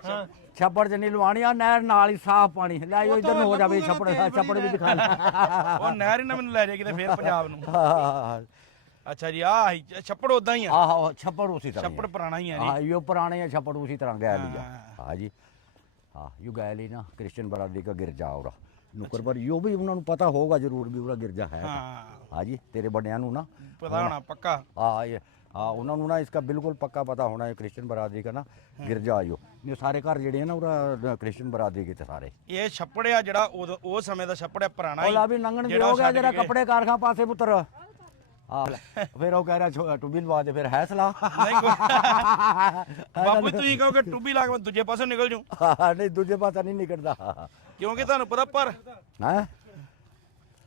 छप्पड़ च नहीं लुआनी आ नहर नाल ही साफ पानी ले यो इधर हो जावे छप्पड़ भी दिखा ਉਹ ਨਹਿਰ ਹੀ ਨਾ ਮੈਨੂੰ ਲੈ ਜਾਏ ਕਿਤੇ ਫੇਰ ਪੰਜਾਬ ਨੂੰ ਅੱਛਾ ਜੀ ਆ ਛੱਪੜ ਉਦਾਂ ਹੀ ਆ आहो छप्पड़ उसी तरह ਛੱਪੜ ਪੁਰਾਣਾ ਹੀ ਆ हाँ यो पुराने हैं छप्पड़ उसी तरह गया लिया हाँ जी हाँ यो गया ली ना क्रिश्चियन बरादरी का गिरजा हो रहा नुकर पर यो भी उन्होंने पता होगा जरूर भी पूरा गिरजा है ਹਾਂ हाँ जी तेरे बड़िया ना ਪਤਾ ਹੋਣਾ ਪੱਕਾ हाँ ये हाँ उन्होंने ना इसका बिल्कुल पक्का पता होना है क्रिश्चियन बरादरी का ना गिरजा आयो ये सारे घर जेड़े हैं ना पूरा क्रिश्चियन बरादरी के थे सारे ਇਹ ਛੱਪੜ ਆ ਜਿਹੜਾ ਉਹ ਸਮੇਂ ਦਾ ਛੱਪੜ ਆ ਪੁਰਾਣਾ ओला भी लंघन भी हो गया जरा कपड़े कारखा पासे पुत्र हाँ फिर वो कह रहा टूबी लवा दे फिर है सलाह ਨਹੀਂ ਕੋਈ ਬਾਪੂ ਤੁਸੀਂ ਕਹੋਗੇ ਟੂਬੀ ਲਾ ਕੇ ਮੈਂ ਦੂਜੇ ਪਾਸੇ ਨਿਕਲ ਜੂ नहीं दूजे पासा नहीं निकलता ਕਿਉਂਕਿ ਤੁਹਾਨੂੰ ਪਤਾ ਪਰ हैं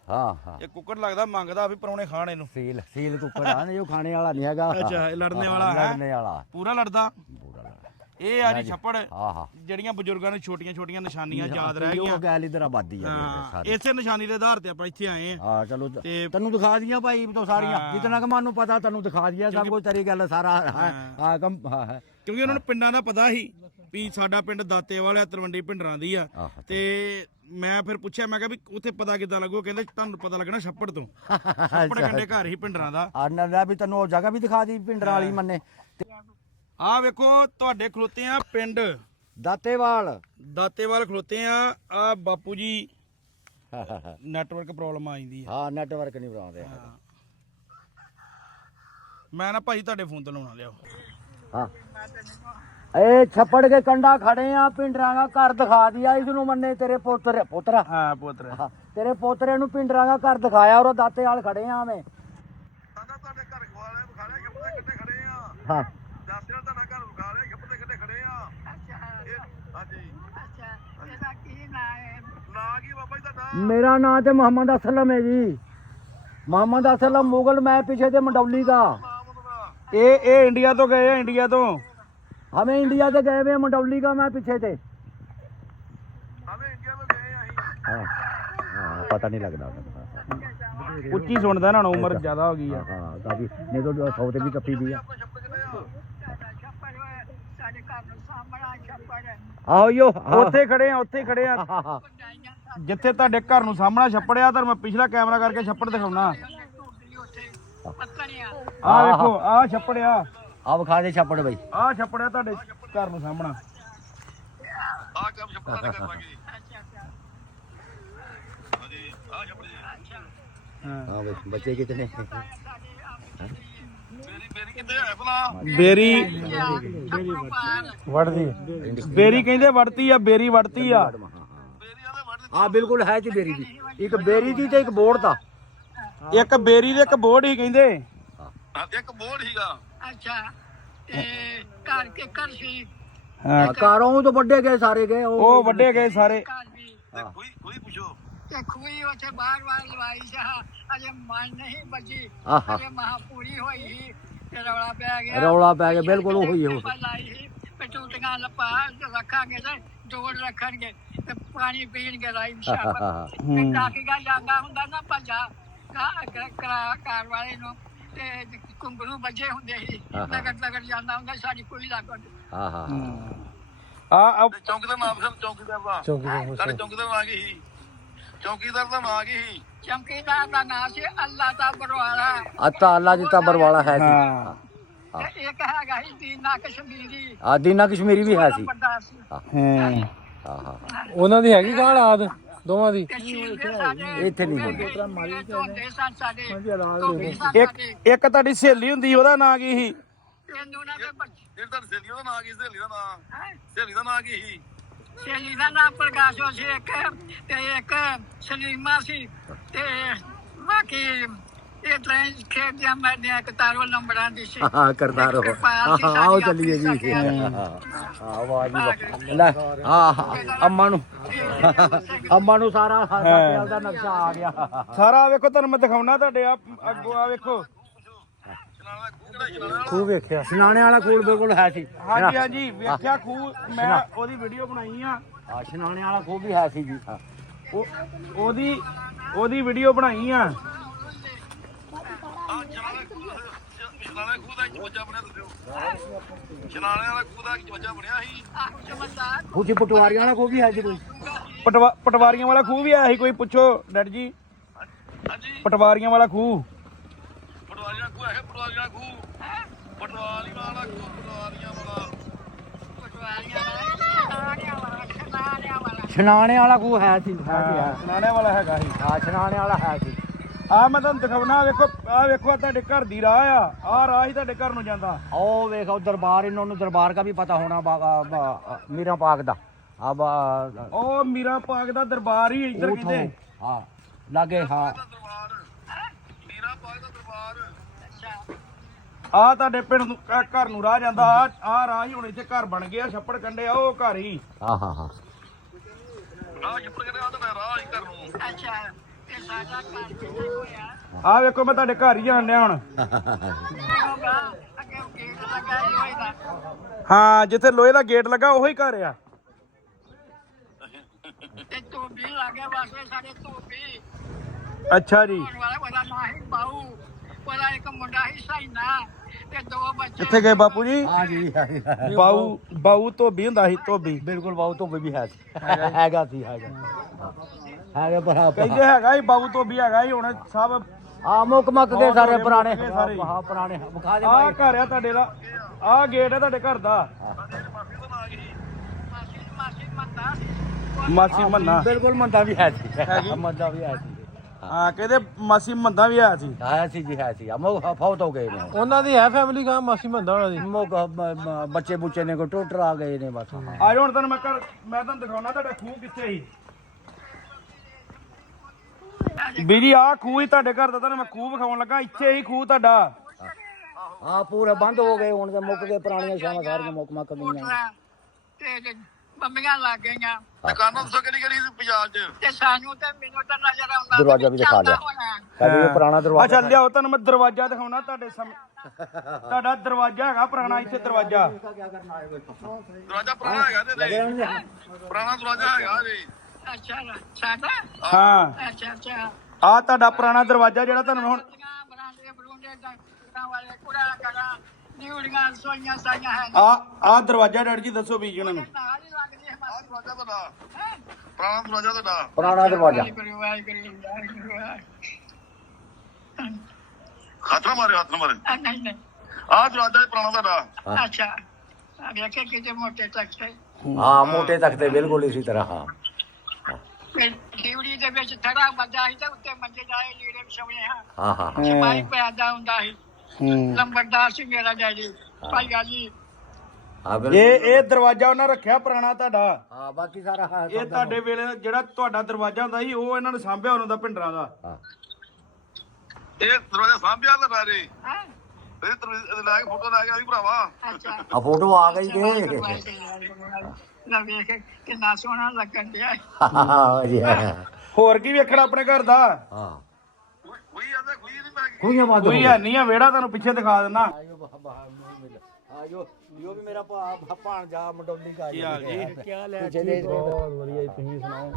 हाँ हाँ ਇਹ ਕੁੱਕੜ ਲੱਗਦਾ ਮੰਗਦਾ ਵੀ ਪਰੌਣੇ ਖਾਣ ਇਹਨੂੰ सील सील कुकर हाँ ये खाने वाला नहीं हैगा ਅੱਛਾ ਇਹ ਲੜਨੇ ਵਾਲਾ ਹੈ लड़ने वाला ਪੂਰਾ ਲੜਦਾ बुरा लड़ा ਇਹ ਆ ਜੀ ਛੱਪੜ हाँ हाँ ਜਿਹੜੀਆਂ ਬਜ਼ੁਰਗਾਂ ਨੂੰ ਛੋਟੀਆਂ ਛੋਟੀਆਂ ਨਿਸ਼ਾਨੀਆਂ ਯਾਦ ਰਹਿ यो ਗਈਆਂ गैल इधर आबादी है ਹਾਂ सारी ਇਸੇ ਨਿਸ਼ਾਨੀ ਦੇ ਆਧਾਰ ਤੇ ਆਪਾਂ ਇੱਥੇ ਆਏ ਆ हाँ चलो ते- तेनू दिखा दिया भाई तो सारियां जितना का मानू पता तेनू दिखा दिया सब कुछ तेरी गल सारा हाँ कम हाँ ਕਿਉਂਕਿ ਉਹਨਾਂ ਨੂੰ ਪਿੰਡਾਂ ਦਾ ਪਤਾ ਸੀ ਵੀ ਸਾਡਾ ਪਿੰਡ ਦਾਤੇਵਾਲ ਆ, ਤਲਵੰਡੀ ਪਿੰਡਰਾਂ ਦੀ ਆ। ਆਹ। ਤੇ ਮੈਂ ਫਿਰ ਪੁੱਛਿਆ, ਮੈਂ ਕਿਹਾ ਵੀ ਉੱਥੇ ਪਤਾ ਕਿੱਦਾਂ ਲੱਗੂ? ਕਹਿੰਦੇ ਤੁਹਾਨੂੰ ਪਤਾ ਲੱਗਣਾ ਛੱਪੜ ਤੋਂ। ਛੱਪੜ ਕੰਡੇ ਘਰ ਹੀ ਪਿੰਡਰਾਂ ਦਾ। ਆਨੰਦਾ ਵੀ ਤੈਨੂੰ ਉਹ ਜਗ੍ਹਾ ਵੀ ਦਿਖਾ ਦੀ ਪਿੰਡਰਾਂ ਵਾਲੀ ਮੰਨੇ ਆਹ ਵੇਖੋ ਤੁਹਾਡੇ ਖਲੋਤੇ ਆ ਪਿੰਡ ਦਾਤੇਵਾਲ। ਦਾਤੇਵਾਲ ਖਲੋਤੇ ਆ। ਆ ਬਾਪੂ ਜੀ ਨੈਟਵਰਕ ਪ੍ਰੋਬਲਮ ਆ ਜਾਂਦੀ ਆ। ਹਾਂ ਨੈਟਵਰਕ ਨਹੀਂ ਬਣਾਉਂਦੇ। ਮੈਂ ਨਾ ਭਾਈ ਤੁਹਾਡੇ ਫੋਨ ਤੋਂ ਲਾਉਣਾ ਲਿਆਓ। ਹਾਂ ਏ ਛੱਪੜ ਕੇ ਕੰਡਾ ਖੜੇ ਆ, ਪਿੰਡਰਾਂ ਦਾ ਘਰ ਦਿਖਾ ਦਿਆ ਇਸ ਨੂੰ ਮੰਨੇ ਤੇਰੇ ਪੁੱਤਰਾ। ਹਾਂ ਪੁੱਤਰ। ਹਾਂ, ਤੇਰੇ ਪੋਤਰੇ ਨੂੰ ਪਿੰਡਰਾਂ ਦਾ ਘਰ ਦਿਖਾਇਆ ਔਰ ਦਾਤੇਵਾਲ ਖੜੇ ਆ ਮੈਂ। ਤੁਹਾਡੇ ਘਰ ਖਵਾਲੇ ਵਿਖਾਲੇ ਛੱਪੜ ਦੇ ਕਿੱਥੇ ਖੜੇ ਆ। ਹਾਂ ਦਾਤੇਵਾਲ ਤੁਹਾਡਾ ਘਰ ਵਿਖਾਲੇ ਛੱਪੜ ਦੇ ਕਿੱਥੇ ਖੜੇ ਆ। ਅੱਛਾ ਹਾਂਜੀ ਅੱਛਾ ਇਹਦਾ ਕੀ ਨਾਂ ਹੈ? ਨਾਂ ਕੀ ਬਾਬਾ ਜੀ ਤੁਹਾਡਾ? ਮੇਰਾ ਨਾਮ ਤੇ ਮੁਹੰਮਦ ਅਸਲਮ ਹੈ ਜੀ। ਮੁਹੰਮਦ ਅਸਲਮ ਮੁਗਲ ਮੈਂ ਪीछे से मंडौली का। ਨਾਮ ਉਹਦਾ ਇਹ ਇੰਡੀਆ ਤੋਂ ਗਏ ਆ, ਇੰਡੀਆ ਤੋਂ। हमें इंडिया से गए हुए मंडौली का मैं पीछे से। ਹਮੇ ਇੰਡੀਆ ਤੋਂ ਗਏ ਆ ਅਸੀਂ। हाँ हाँ पता नहीं लगता। ਉੱਚੀ ਸੁਣਦਾ ਨਾ, ਉਮਰ ਜ਼ਿਆਦਾ ਹੋ ਗਈ ਆ। हाँ काफी नहीं तो सौ से भी टप्पी दी है। ਛੱਪੜ ਕਿੱਥੇ ਆ? ਸਾਡਾ ਛੱਪੜ ਹੋਇਆ, ਸਾਡੇ ਘਰ ਨੂੰ ਸਾਹਮਣਾ ਛੱਪੜ ਹੈ। आओ यो ਉੱਥੇ ਖੜੇ ਆ, ਉੱਥੇ ਖੜੇ ਆ ਬਣਾਈਆਂ ਸਾਡੇ ਜਿੱਥੇ ਤੁਹਾਡੇ ਘਰ ਨੂੰ ਸਾਹਮਣਾ ਛੱਪੜਿਆ। ਤਾਂ ਮੈਂ ਪਿਛਲਾ ਕੈਮਰਾ ਕਰਕੇ ਛੱਪੜ ਦਿਖਾਉਣਾ। ਟੂਟੀ ਉੱਥੇ ਪੱਤਣੀਆਂ। ਆਹ ਵੇਖੋ, ਆਹ ਛੱਪੜਿਆ, अब खा दे छप्पड़ भाई। ਆਹ ਛੱਪੜਿਆ ਤੁਹਾਡੇ ਘਰ ਨੂੰ ਸਾਹਮਣਾ। ਆ ਕੰਮ ਛੱਪੜ ਦੇ ਕਰ ਲਾਂਗੇ। ਅੱਛਾ ਅੱਛਾ ਹਾਂਜੀ ਆ ਛੱਪੜ ਜੀ। ਅੱਛਾ हाँ भाई बच्चे कितने? ਸਾਡੇ ਮੇਰੀ ਕਿੱਥੇ ਹੈ ਭਲਾ? ਬੇਰੀ ਆਪਰੋ ਪਾਰ ਵੜਦੀ ਬੇਰੀ ਕਹਿੰਦੇ ਵੜਤੀ ਆ, ਬੇਰੀ ਵੜਤੀ ਆ। ਮੇਰੀ ਆਦੇ ਵੜ हाँ बिल्कुल है जी बेरी दी। एक बेरी दी ते एक बोर्ड था। ਇੱਕ ਬੇਰੀ ਦੇ ਇੱਕ ਬੋੜ ਹੀ ਕਹਿੰਦੇ। ਇੱਕ ਬੋੜ ਹੀਗਾ। ਅੱਛਾ ਤੇ ਘਰ ਕੇ ਕਰ ਸੀ ਹਾਂ कारों तो बड़े गए सारे गए। ਉਹ ਵੱਡੇ ਗਏ ਸਾਰੇ। ਘਰ ਵੀ ਤੇ ਕੋਈ ਪੁੱਛੋ। ਤੇ ਖੂਈ ਉੱਥੇ ਬਾਰ ਲਵਾਈ ਸੀ। ਅਜੇ ਮਨ ਨਹੀਂ ਬਜੀ, आहा ਅਜੇ ਮਹਾਪੂਰੀ ਹੋਈ ਸੀ ਤੇ ਰੌਲਾ ਪੈ ਗਿਆ। रौला पै गया बिल्कुल वही हो। ਲਾਈ ਸੀ ਪਟੂਟੀਆਂ ਲੱਪਾ ਰੱਖਾਂਗੇ ਤੇ ਜੋੜ ਰੱਖਣਗੇ ਤੇ ਪਾਣੀ ਪੀਣਗੇ ਰਾਈ ਸ਼ਾਮ ਤੇ ਕਾਕੀਗਾ ਜਾਂਦਾ ਹੁੰਦਾ ਨਾ ਭੱਜਾ ਕਾਰ ਵਾਲੇ ਨੂੰ ਤੇ ਕੁੰਗਰੂ ਵੱਜੇ ਹੁੰਦੇ ਸੀ। ਲਗੜ ਜਾਂਦਾ ਹੁੰਦਾ, ਸਾਡੀ ਕੋਈ ਲੱਗਣ। हाँ हाँ ਆ ਤੇ ਚੌਂਕੀ ਦਾ ਨਾਮ ਸਰ ਚੌਂਕੀਦਾਰ ਦਾ। ਸਾਡੇ ਚੌਂਕੀਦਾਰ ਨਾਂ ਕੀ ਸੀ? ਚੌਂਕੀਦਾਰ ਦਾ ਨਾਂ ਕੀ ਸੀ? ਚਮਕੀਦਾਰ ਦਾ ਨਾਂ ਸੀ ਅੱਲਾ ਦਾ ਬਰਵਾਲਾ अत्ता अल्लाह जी तबर वाला है सी। ਹਾਂ ਤੇ ਇੱਕ ਹੈਗਾ ਸੀ ਦੀਨਾ ਕਸ਼ਮੀਰੀ। दीना कश्मीरी भी है सी। ਵੱਡਾ ਸੀ ਹਾਂ हाँ हाँ ਉਹਨਾਂ ਦੀ ਹੈਗੀ ਗਾਲ ਆਦ ਦੋਵਾਂ ਦੀ। ਤੇ ਸ਼ੀਲੇ ਸਾਡੇ ਇੱਥੇ ਨਹੀਂ ਹੋਣੀ। ਧੋਂਦੇ ਸਨ ਸਾਡੇ ਇੱਕ ਤੁਹਾਡੀ ਸਹੇਲੀ ਹੁੰਦੀ, ਉਹਦਾ ਨਾਂ ਕੀ ਸੀ? ਤੈਨੂੰ ਨਾ ਤੇ ਬੱਚੇ ਜਿਹੜੀ ਤੁਹਾਡੀ ਸਹੇਲੀ ਉਹਦਾ ਨਾਂ ਕੀ? ਸਹੇਲੀ ਦਾ ਨਾਂ ਸਹੇਲੀ ਦਾ ਨਾਂ ਕੀ ਸੀ? ਸਹੇਲੀ ਦਾ ਨਾਮ ਪ੍ਰਕਾਸ਼ੋ ਸੀ ਇੱਕ, ਤੇ ਇੱਕ ਸਲੀਮਾ ਸੀ ਤੇ ਬਾਕੀ ਇਹ ਟ੍ਰੇਨ ਖੇਡਦਿਆਂ ਮੈਡਿਆਂ ਇੱਕ ਤਾਰੋ ਨੰਬਰਾਂ ਦੀ ਸੀ। हाँ करता रहो। हाँ आओ चलिए जी। हाँ आवाज ही ले। हाँ अम्मा नु अम्मा नु सारा दातेवाल दा नक्शा आ गया। ਸਾਰਾ ਵੇਖੋ, ਤੁਹਾਨੂੰ ਮੈਂ ਦਿਖਾਉਣਾ ਤੁਹਾਡੇ ਆ ਅੱਗੋਂ। ਆ ਵੇਖੋ। ਚਲਾਣਾ ਖੂਹ ਕਿਹੜਾ ਚਲਾਣਾ? ਖੂਹ ਵੇਖਿਆ। सिनाने वाला कूड़ बिल्कुल है सी। ਹਾਂਜੀ ਹਾਂਜੀ ਵੇਖਿਆ ਖੂਹ, ਮੈਂ ਉਹਦੀ ਵੀਡੀਓ ਬਣਾਈ ਆ। हाँ सिनाने वाला खूह भी है सी जी। हाँ ਉਹਦੀ ਵੀਡੀਓ ਬਣਾਈ ਆ। ਚਲਾਣਾ ਖੂਹ ਦਾ ਇੱਕ ਬੱਚਾ ਬਣਿਆ ਦੱਸਿਓ। ਚਲਾਣੇ ਵਾਲਾ ਖੂਹ ਦਾ ਇੱਕ ਬੱਚਾ ਬਣਿਆ ਸੀ। ਆਹੋ ਚਮਤਕਾਰ कुछ पटवारी वाला खूह भी है जी कोई। ਪਟਵਾਰੀਆਂ ਵਾਲਾ ਖੂਹ ਵੀ ਆਇਆ ਸੀ ਕੋਈ? ਪੁੱਛੋ ਡੈਡ ਜੀ। ਹਾਂਜੀ ਪਟਵਾਰੀਆਂ ਵਾਲਾ ਖੂਹ। ਪਟਵਾਰੀਆਂ ਖੂਹ ਹੈ। ਪਟਵਾਰੀਆਂ ਖੂਹ ਪਟਵਾਰੀ ਵਾਲਾ ਖੂਹ ਪਟਵਾਰੀਆਂ ਵਾਲਾ। ਪਟਵਾਰੀਆਂ ਵਾਲਾ ਖਨਾਰਿਆਂ ਵਾਲਾ सिनाने वाला खूह है सी। ਸੁਣਾਣੇ ਵਾਲਾ ਹੈਗਾ ਸੀ। हाँ सिनाने वाला है सी। ਆ ਮੈਂ ਤੁਹਾਨੂੰ ਦਿਖਾਉਣਾ। ਵੇਖੋ ਆ ਵੇਖੋ, ਆਹ ਤੁਹਾਡੇ ਘਰ ਦੀ ਰਾਹ ਆ। ਆਹ ਰਾਹ ਹੀ ਤੁਹਾਡੇ ਘਰ ਨੂੰ ਜਾਂਦਾ। ओ देखो दरबार, इन्होंने दरबार का भी पता होना मीरा पाक दा। अब ਉਹ ਮੀਰਾ ਪਾਕ ਦਾ ਦਰਬਾਰ ਹੀ ਇੱਧਰ ਕਹਿੰਦੇ। हाँ लागे। हाँ ਦਰਬਾਰ ਮੀਰਾ ਪਾਕ ਦਾ ਦਰਬਾਰ। ਆ ਤੁਹਾਡੇ ਪਿੰਡ ਨੂੰ ਘਰ ਨੂੰ ਰਾਹ ਜਾਂਦਾ। ਆ ਰਾਹ ਹੀ ਹੁਣ ਇੱਥੇ ਘਰ ਬਣ ਗਿਆ। ਛੱਪੜ ਕੰਡੇ ਆ ਉਹ ਘਰ ਹੀ। हाँ हाँ हाँ ਰਾਹ ਛੱਪੜ ਕਿਹੜੇ ਆ? ਤਾਂ ਰਾਹ ਹੀ ਘਰ ਨੂੰ। ਅੱਛਾ ਤੇ ਸਾਡਾ ਘਰ ਕਿੱਥੇ ਹੋਇਆ? ਆ ਵੇਖੋ, ਮੈਂ ਤੁਹਾਡੇ ਘਰ ਹੀ ਜਾਣ ਡਿਆ ਹੁਣ। ਹੋਗਾ ਅੱਗੇ ਗੇਟ ਲੱਗਾ ਲੋਹੇ ਦਾ। ਹਾਂ, ਜਿੱਥੇ ਲੋਹੇ ਦਾ ਗੇਟ ਲੱਗਾ ਉਹੀ ਘਰ ਆ। ਤੇ ਧੋਬੀ ਲੱਗੇ ਵਾਸਤੇ ਸਾਡੇ ਧੋਬੀ ਅੱਛਾ ਜੀ। ਉਹਦਾ ਨਾਂ ਹੀ ਬਾਊ। ਉਹਦਾ ਇੱਕ ਮੁੰਡਾ ਹੀ ਸਾਈਨਾ ਤੇ 2 ਬੱਚੇ ਕਿੱਥੇ ਗਏ ਬਾਪੂ ਜੀ? ਹਾਂ ਜੀ ਬਾਊ ਧੋਬੀ ਹੁੰਦਾ ਸੀ, ਧੋਬੀ ਬਿਲਕੁਲ ਬਾਉ ਤੋਂ ਵੀ ਹੈ ਸੀ ਹੈਗਾ ਸੀ ਹੈਗਾ ਬੜਾ ਕਹਿੰਦੇ ਹੈਗਾ ਹੀ ਬਾਊ ਧੋਬੀ ਹੈਗਾ ਹੀ, ਹੁਣ ਸਭ ਆ ਮੁੱਕ ਮੱਕ ਗਏ ਸਾਰੇ ਪੁਰਾਣੇ ਮੁੱਕ ਗਏ ਸਾਰੇ। ਹਾਂ ਪੁਰਾਣੇ ਵਿਖਾ ਦੇ ਆਹ ਘਰ ਆ ਤੁਹਾਡੇ ਦਾ, ਆਹ ਗੇਟ ਹੈ ਤੁਹਾਡੇ ਘਰ ਦਾ। ਮਾਸੀ ਮੰਦਾ ਮਾਸੀ ਮੰਨਾ, ਬਿਲਕੁਲ ਮੰਦਾ ਵੀ ਹੈ ਸੀ ਮੰਦਾ ਵੀ ਹੈ ਸੀ ਹਾਂ ਕਹਿੰਦੇ ਮਾਸੀ ਮੰਦਾ ਵੀ ਆਇਆ ਸੀ। ਹੈ ਸੀ ਜੀ ਹੈ ਸੀ ਮੁੱਕ ਫੌਤ ਹੋ ਗਏ ਨੇ ਉਹਨਾਂ ਦੀ ਹੈ ਫੈਮਿਲੀ ਕਾ ਮਾਸੀ ਮੰਦਾ ਉਹਨਾਂ ਦੀ ਮੁੱਕ ਬੱਚੇ ਬੁੱਚੇ ਨੇ ਕੋ ਟੋਟਰ ਆ ਗਏ ਨੇ ਬਸ ਆਜੋ ਹੁਣ ਤੁਹਾਨੂੰ ਮੈਂ ਤੁਹਾਨੂੰ ਦਿਖਾਉਣਾ ਤੁਹਾਡਾ ਖੂਹ ਕਿੱਥੇ ਸੀ। ਬੀਜੀ ਆਹ ਖੂਹ ਹੀ ਤੁਹਾਡੇ ਘਰ ਦਾ, ਤੁਹਾਨੂੰ ਮੈਂ ਖੂਹ ਵਿਖਾਉਣ ਲੱਗਾ, ਇੱਥੇ ਹੀ ਖੂਹ ਤੁਹਾਡਾ। ਆ ਪੂਰੇ ਬੰਦ ਹੋ ਗਏ ਹੁਣ ਤੇ ਮੁੱਕ ਗਏ ਪੁਰਾਣੀਆਂ ਸ਼ਾਮਾਂ ਸਾਰੀਆਂ ਮੁੱਕ ਮੱਕ ਗਈਆਂ ਮੋਟਰਾਂ ਤੇ ਬੰਬੀਆਂ ਲੱਗ ਗਈਆਂ ਦੁਕਾਨਾਂ ਦੱਸੋ ਕਿਹੜੀ ਕਿਹੜੀ ਸੀ ਬਾਜ਼ਾਰ 'ਚ? ਤੇ ਸਾਨੂੰ ਤੇ ਮੈਨੂੰ ਤਾਂ ਨਜ਼ਰ ਆਉਂਦਾ ਦਰਵਾਜ਼ਾ ਵੀ ਦਿਖਾ ਦਿਓ। ਕਹਿੰਦੇ ਇਹ ਪੁਰਾਣਾ ਦਰਵਾਜ਼ਾ ਅੱਛਾ ਲਿਆਓ ਤੁਹਾਨੂੰ ਮੈਂ ਦਰਵਾਜ਼ਾ ਦਿਖਾਉਣਾ ਤੁਹਾਡੇ ਸਾਹਮਣੇ। ਤੁਹਾਡਾ ਦਰਵਾਜ਼ਾ ਹੈਗਾ ਪੁਰਾਣਾ, ਇੱਥੇ ਦਰਵਾਜ਼ਾ। ਦਰਵਾਜ਼ਾ ਪੁਰਾਣਾ ਹੈਗਾ ਤੇ ਪੁਰਾਣਾ ਦਰਵਾਜ਼ਾ ਹੈਗਾ ਜੀ। ਅੱਛਾ ਸਾਡਾ ਹਾਂ ਅੱਛਾ ਆਹ ਤੁਹਾਡਾ ਪੁਰਾਣਾ ਦਰਵਾਜ਼ਾ ਜਿਹੜਾ ਤੁਹਾਨੂੰ ਹੁਣ ਬਰਾਂਡੇ ਬਰੂੰਡੇ ਦਾ ਵਾਲੇ ਕੁੜਾ ਕਰਾ ਨਿਉੜੀਆਂ ਸੋਈਆਂ ਸਾਈਆਂ ਹੈ ਆਹ ਦਰਵਾਜ਼ਾ ਡੈਡ ਜੀ ਦੱਸੋ ਵੀ ਇਹਨਾਂ ਨੂੰ। ਨਾਲ ਹੀ ਲੱਗਦੀ ਹੈ ਆਹ ਦਰਵਾਜ਼ਾ ਤੁਹਾਡਾ ਪੁਰਾਣਾ ਦਰਵਾਜ਼ਾ ਤੁਹਾਡਾ। ਪੁਰਾਣਾ ਦਰਵਾਜ਼ਾ ਹੱਥ ਨਾ ਮਾਰਿਓ, ਹੱਥ ਨਾ ਮਾਰਿਓ। ਨਹੀਂ ਆਹ ਦਰਵਾਜ਼ਾ ਜੀ ਪੁਰਾਣਾ ਤੁਹਾਡਾ। ਅੱਛਾ ਆ ਵੇਖੇ ਕਿਤੇ ਮੋਟੇ ਤੱਕਤੇ ਹਾਂ ਮੋਟੇ ਤਖਤੇ ਬਿਲਕੁਲ ਇਸੇ ਤਰ੍ਹਾਂ ਹਾਂ ਫਿਰ ਖੀਵੜੀ ਦੇ ਵਿੱਚ ਥੜਾ ਵੱਜਾ ਸੀ ਤੇ ਉੱਤੇ ਮੰਜੇ ਜਾਏ ਲੀੜੇ ਵਿਛਾਉਣੇ ਹਾਂ ਹਾਂ ਸਿਪਾਹੀ ਪੈਦਾ ਹੁੰਦਾ ਸੀ ਲੰਬੜਦਾਰ ਸੀ ਮੇਰਾ ਡੈਡੀ ਭਾਈ ਜੀ ਹਾਂ ਇਹ ਦਰਵਾਜ਼ਾ ਉਹਨਾਂ ਰੱਖਿਆ ਪੁਰਾਣਾ ਤੁਹਾਡਾ। ਹਾਂ ਬਾਕੀ ਸਾਰਾ ਹਾਂ ਇਹ ਤੁਹਾਡੇ ਵੇਲੇ ਜਿਹੜਾ ਤੁਹਾਡਾ ਦਰਵਾਜ਼ਾ ਹੁੰਦਾ ਸੀ ਉਹ ਇਹਨਾਂ ਨੇ ਸਾਂਭਿਆ ਉਹਨਾਂ ਦਾ ਪਿੰਡਰਾਂ ਦਾ। ਇਹ ਦਰਵਾਜ਼ਾ ਸਾਂਭਿਆ ਤੁਹਾਡਾ ਜੀ। ਹਾਂ ਇਹ ਦਰਵਾਜ਼ੇ ਲੈ ਕੇ ਫੋਟੋ ਲੈ ਕੇ ਆਈ ਭਰਾਵਾ। ਅੱਛਾ ਆ ਫੋਟੋ ਆ ਗਈ ਕਿ ਨਾ ਵੇਖ ਕਿੰਨਾ ਸੋਹਣਾ ਲੱਗਣ ਡਿਆ ਹਾਂ ਜੀ ਹੋਰ ਕੀ ਵੇਖਣਾ ਆਪਣੇ ਘਰ ਦਾ? ਹਾਂ ਕੋਈ ਆਂਦਾ ਕੋਈ ਨਹੀਂ ਮੈਂ ਖੂਹੀਆਂ ਬੰਦ ਕੋਈ ਹੈ ਨਹੀਂ ਆ, ਵਿਹੜਾ ਤੁਹਾਨੂੰ ਪਿੱਛੇ ਦਿਖਾ ਦਿੰਦਾ। ਆਜੋ ਜੋ ਵੀ ਮੇਰਾ ਭਾਣਜਾ ਮੰਡੋਲੀ ਕਾ ਕੀ ਹਾਲ ਜੀ? ਕੀ ਹਾਲ ਹੈ? ਬਹੁਤ ਵਧੀਆ ਜੀ, ਤੁਸੀਂ ਸੁਣਾਓ?